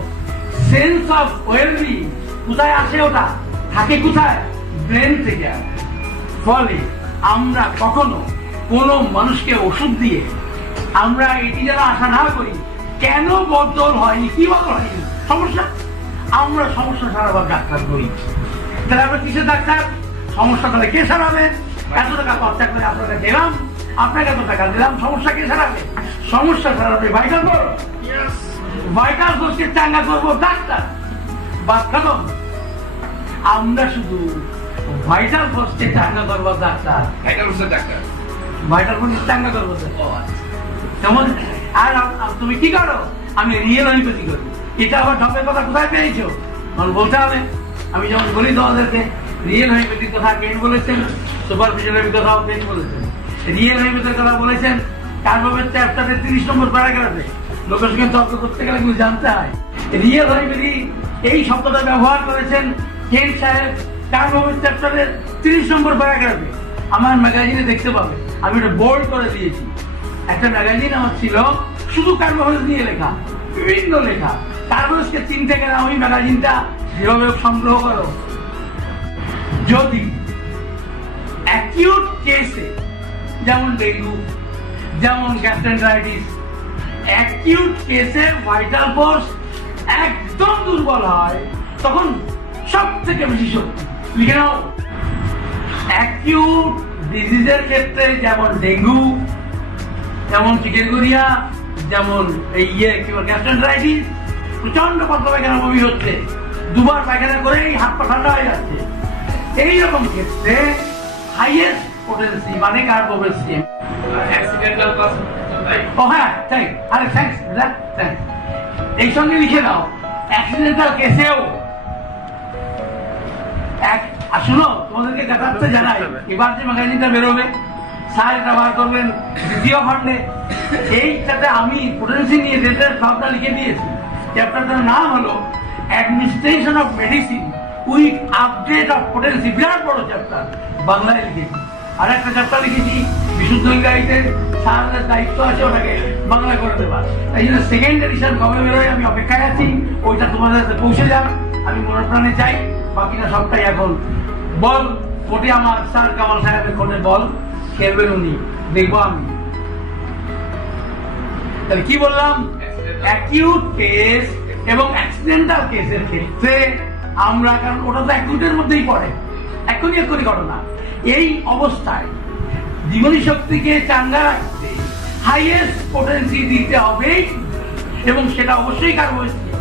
সেন্স অফ ওয়েলবিং কোথায় আসে? ওটা থাকে কোথায়? ব্রেন থেকে। ফলে আমরা কখনো কোনো মানুষকে ওষুধ দিয়ে আমরা এটি যেন আশা না করি কেন বদল হয়নি, কি বদল হয়নি, সমস্যা। আমরা সমস্যা সারাবার ডাক্তার করি, তাহলে আমরা কিসের ডাক্তার? সমস্যা তাহলে কে সারাবে? এত টাকা খরচা করে আপনাকে দিলাম, আপনাকে এত টাকা দিলাম, সমস্যা কে সারাবে? সমস্যা সারাবে ভাইটাল ফোর্স। ভাইটাল ফোর্সকে চাঙ্গা করবো ডাক্তার, বাদ খতম। আমরা শুধু ভাইটাল ফোর্সকে চাঙ্গা করবো ডাক্তার, ভাইটাল ফোর্সের ডাক্তার ভাইটাল ফোন চাঙ্গা করবো তো। কেমন? আর তুমি কি করো? আমি রিয়েল হোমিওপ্যাথি করি। এটা আবার ঢপের কথা কোথায় পেয়েছো? আমার বলতে হবে। আমি যেমন বলি তোমাদেরকে, রিয়েল হোমিওপ্যাথির কথা কেন বলেছেন, সুপারফিশিয়ালের কথাও কেন বলেছেন, রিয়েল হোমিওপ্যাথির কথা বলেছেন কার্বোভেট চ্যাপ্টারে 30 নম্বর প্যারাগ্রাফে। লোকের সঙ্গে তর্ক করতে গেলে কিন্তু জানতে হয়। রিয়েল হোমিওপ্যাথি এই শব্দটা ব্যবহার করেছেন কেন সাহেব কার্বোভেট চ্যাপ্টারের 30 নম্বর প্যারাগ্রাফে। আমার ম্যাগাজিনে দেখতে পাবে, আমি ওটা বোল্ড করে দিয়েছি। একটা ম্যাগাজিন আমার ছিল শুধু কার্বোভেজ নিয়ে লেখা, বিভিন্ন লেখা। কার্বোভেজকে চিনতে গেলে ওই ম্যাগাজিনটা যেভাবে সংগ্রহ করো। যদি অ্যাকিউট কেসে, যেমন ডেঙ্গু, যেমন গ্যাস্ট্রেন্টারাইটিস, অ্যাকিউট কেসে ভাইটাল ফোর্স একদম দুর্বল হয়, তখন সব থেকে বেশি শক্তি। লিখে নাও, অ্যাকিউট ডিজিজের ক্ষেত্রে যেমন ডেঙ্গু, যেমন চিকেনগুনিয়া, যেমন এই গ্যাস্ট্রেন্টারাইটিস, প্রচন্ড পাতলা পায়খানা বমি হচ্ছে, দুবার পায়খানা করেই হাত পা ঠান্ডা হয়ে যাচ্ছে, এইরকম ক্ষেত্রে হাইয়েস্ট পোটেন্সি মানে কার্বোভেসিয়াম। Accidental cause. ও হ্যাঁ, থ্যাংক, আরে থ্যাংকস, থ্যাংকস। এই সঙ্গে লিখে নাও, অ্যাক্সিডেন্টাল কেসেও শুনো, তোমাদেরকে দেখাতে জানাই, এবার যে ম্যাগাজিনটা বেরোবে, স্যার এটা বার করবেন দ্বিতীয় খণ্ডে। এইটাতে আমি পোটেন্সি নিয়ে ডেটের সবটা লিখে দিয়েছি। চ্যাপ্টারটার নাম হলো administration of medicine with update of potency. বিরাট বড় চ্যাপ্টার, বাংলায় লিখেছি। আর একটা চ্যাপ্টার লিখেছি বিশুদ্ধ গাইতে, স্যারের দায়িত্ব আছে ওটাকে বাংলা করে দেবার। তাই জন্য সেকেন্ড এডিশন কবে বেরোয় আমি অপেক্ষায় আছি, ওইটা তোমাদের কাছে পৌঁছে যাবে, আমি মনে প্রাণে চাই। বাকিটা সবটাই এখন বল কোটে আমার স্যার কামাল সাহেবের কোটে বল খেলবেন উনি, দেখবো আমি। তাহলে কি বললাম? অ্যাকিউট কেস এবং অ্যাক্সিডেন্টাল কেসের ক্ষেত্রে আমরা, কারণ ওটা তো অ্যাকিউটের মধ্যেই পড়ে, এক্ষুনি ঘটনা, এই অবস্থায় জীবনী শক্তিকে চাঙ্গা রাখতে হাইয়েস্ট পোটেন্সি দিতে হবে, এবং সেটা অবশ্যই কার্বোভেসিয়াম।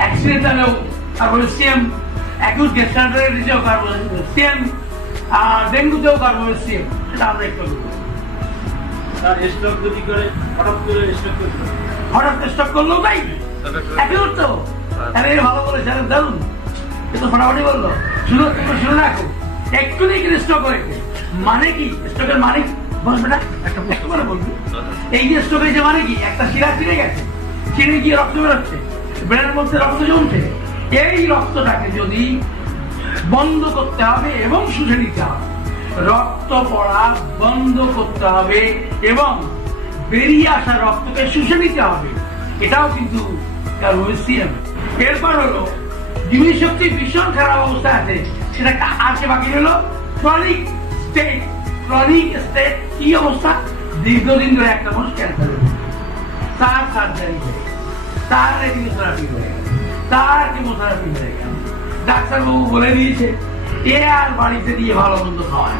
অ্যাক্সিডেন্টালেও কার্বোভেসিয়াম, অ্যাকিউট গ্যাস্ট্রেন্টারাইটিসেও কার্বোভেসিয়াম, ডেঙ্গুতেও কার্বোভেসিয়াম। সেটা আমরা একটু স্যার স্টক যদি করে হঠাৎ করে স্টক করতে, হঠাৎ স্টক করলেও তাই অ্যাকিউট তো। তাহলে ভালো বলেছে, দারুন, কিন্তু ফটাফটি বললো। তোমরা শুনে রাখো, এক্ষুনি স্টক হয়েছে মানে কি? স্টকের মানে বলবে না, একটা প্রশ্ন করে বলবি। এই যে স্টক হয়েছে মানে কি? একটা শিরা ছিঁড়ে গেছে, ছিঁড়ে গিয়ে রক্ত বেরোচ্ছে, ব্রেনের মধ্যে রক্ত জমছে। এই রক্তটাকে যদি বন্ধ করতে হবে এবং শুষে নিতে হবে, রক্ত পড়া বন্ধ করতে হবে এবং বেরিয়ে আসা রক্তকে শুষে নিতে হবে, এটাও কিন্তু কার্বোভেসিয়াম। এরপর হলো জীবনী শক্তি ভীষণ খারাপ অবস্থায় আছে, সেটা আজকে বাকি হলো ক্রনিক স্টেট। ক্রনিক স্টেট কি অবস্থা? দীর্ঘদিন ধরে একটা মানুষ ক্যান্সার হয়েছে, তার সার্জারি হয়ে গেল, তার রেডিওথেরাপি হয়ে গেল, তার কেমোথেরাপি হয়ে গেল, ডাক্তারবাবু বলে দিয়েছে এ আর বাড়িতে দিয়ে ভালো মন্দ খাওয়ায়,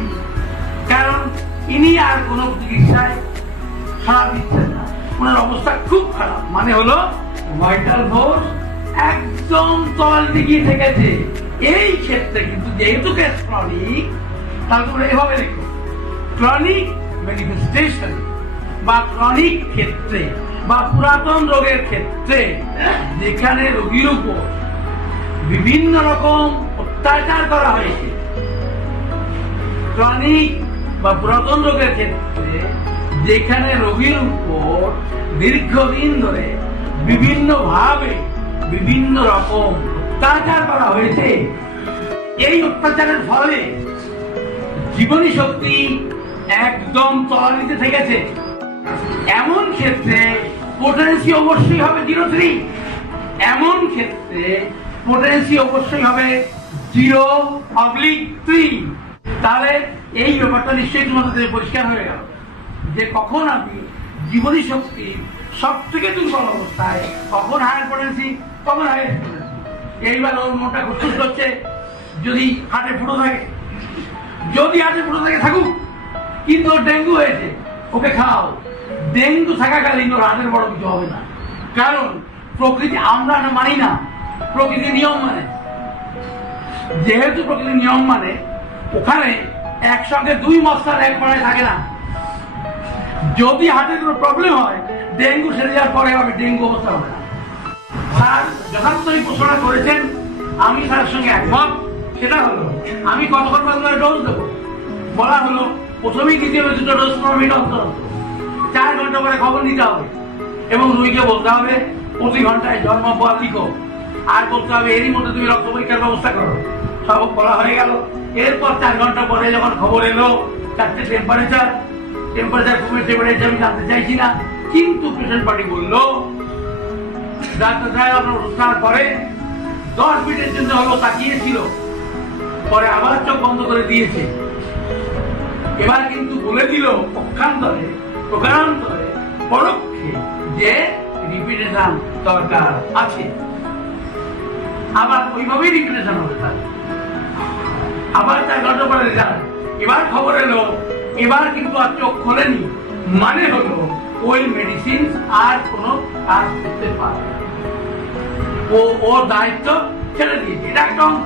কারণ ইনি আর কোন চিকিৎসায় সারা দিচ্ছেন না, ওনার অবস্থা খুব খারাপ। মানে হলো ভাইটাল ফোর্স একদম তল দিকে থেকেছে। এই ক্ষেত্রে কিন্তু যেহেতু কেস ক্রনিক, তাহলে তোমরা এভাবে লিখো, ক্রনিক ম্যানিফেস্টেশন বা ক্রনিক ক্ষেত্রে বা পুরাতন রোগের ক্ষেত্রে যেখানে রোগীর উপর বিভিন্ন রকম অত্যাচার করা হয়েছে, ক্রনিক বা পুরাতন রোগের ক্ষেত্রে যেখানে রোগীর উপর দীর্ঘদিন ধরে বিভিন্ন ভাবে বিভিন্ন রকম অত্যাচার করা হয়েছে, এই অত্যাচারের ফলে জীবনী শক্তি একদম তলানিতে থেকেছে, এমন ক্ষেত্রে পোটেন্সি অবশ্যই হবে 0.3। এমন ক্ষেত্রে পোটেন্সি অবশ্যই হবে 0/3। তাহলে এই ব্যাপারটা নিশ্চয়ই তোমাদের পরিষ্কার হয়ে গেল যে কখন আপনি জীবনী শক্তি সব থেকে দুর্বল অবস্থায়, কখন হায়ার পোটেন্সি, কখন হাইয়েস্ট পোটেন্সি। এইবার ওর মনটা খুশখুশ করছে, যদি হাটে ফুটো থাকে, যদি হাটে ফুটো থাকে থাকুক, কিন্তু ওর ডেঙ্গু হয়েছে, ওকে খাও। ডেঙ্গু থাকাকালীন ওর হাটের বড় কিছু হবে না, কারণ প্রকৃতি, আমরা মানি না, প্রকৃতি নিয়ম মানে। যেহেতু প্রকৃতি নিয়ম মানে, ওখানে একসঙ্গে দুই মশলার এক পাড়ায় থাকে না, যদি হার্টের কোনো প্রবলেম হয়, ডেঙ্গু সেরে যাওয়ার পরে হবে, ডেঙ্গু অবস্থা হবে না। স্যার যথার্থ এই প্রশ্নটা করেছেন, আমি স্যারের সঙ্গে একমত। সেটা হলো আমি কতক্ষণ পর্যন্ত ডোজ দেবো, বলা হলো প্রথমেই দ্বিতীয় দুটো ডোজ প্রমিট অন্তর 4 ঘন্টা পরে খবর নিতে হবে এবং রুগীকে বলতে হবে প্রতি ঘন্টায় জন্ম বল লিখো, আর বলতে হবে এরই মধ্যে তুমি রক্ত পরীক্ষার ব্যবস্থা করো। সব বলা হয়ে গেল। এরপর 4 ঘন্টা পরে যখন খবর এলো 4টে টেম্পারেচার কমেছে বেড়েছে, আমি জানতে চাইছি না, কিন্তু পেশেন্ট পার্টি বললো ডাক্তার সাহেব আপনার অনুষ্ঠান পরে 10 মিনিটের জন্য হলো তাকিয়েছিল, পরে আবার চোখ বন্ধ করে দিয়েছে। এবার কিন্তু বলে দিল পক্ষান্তরে প্রকারান্তরে পরোক্ষে যে রিপিটেশন দরকার আছে। আবার ওইভাবেই রিপিটেশন হবে তার। আবার 4 ঘন্টা পরে রেজাল্ট, এবার খবর এলো, এবার কিন্তু আর চোখ খোলেনি, মানে হলো ওই মেডিসিন আর কোনো কাজ করতে পারবে না। ও দায়িত্ব ছেড়ে দিয়েছে। এটা একটা অঙ্ক।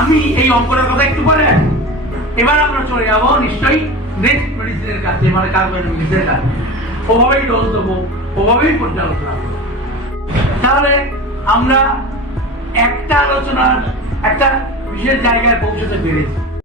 আমি এই অঙ্কের কথা একটু পরে আসি। এবার আমরা চলে যাবো নিশ্চয়ই নেক্সট মেডিসিনের কাছে, মানে কার্বোহাইড্রেটের কাছে। ওভাবেই ডোজ দেবো, ওভাবেই পর্যালোচনা করবো। তাহলে আমরা একটা আলোচনার একটা বিশেষ জায়গায় পৌঁছতে পেরেছি।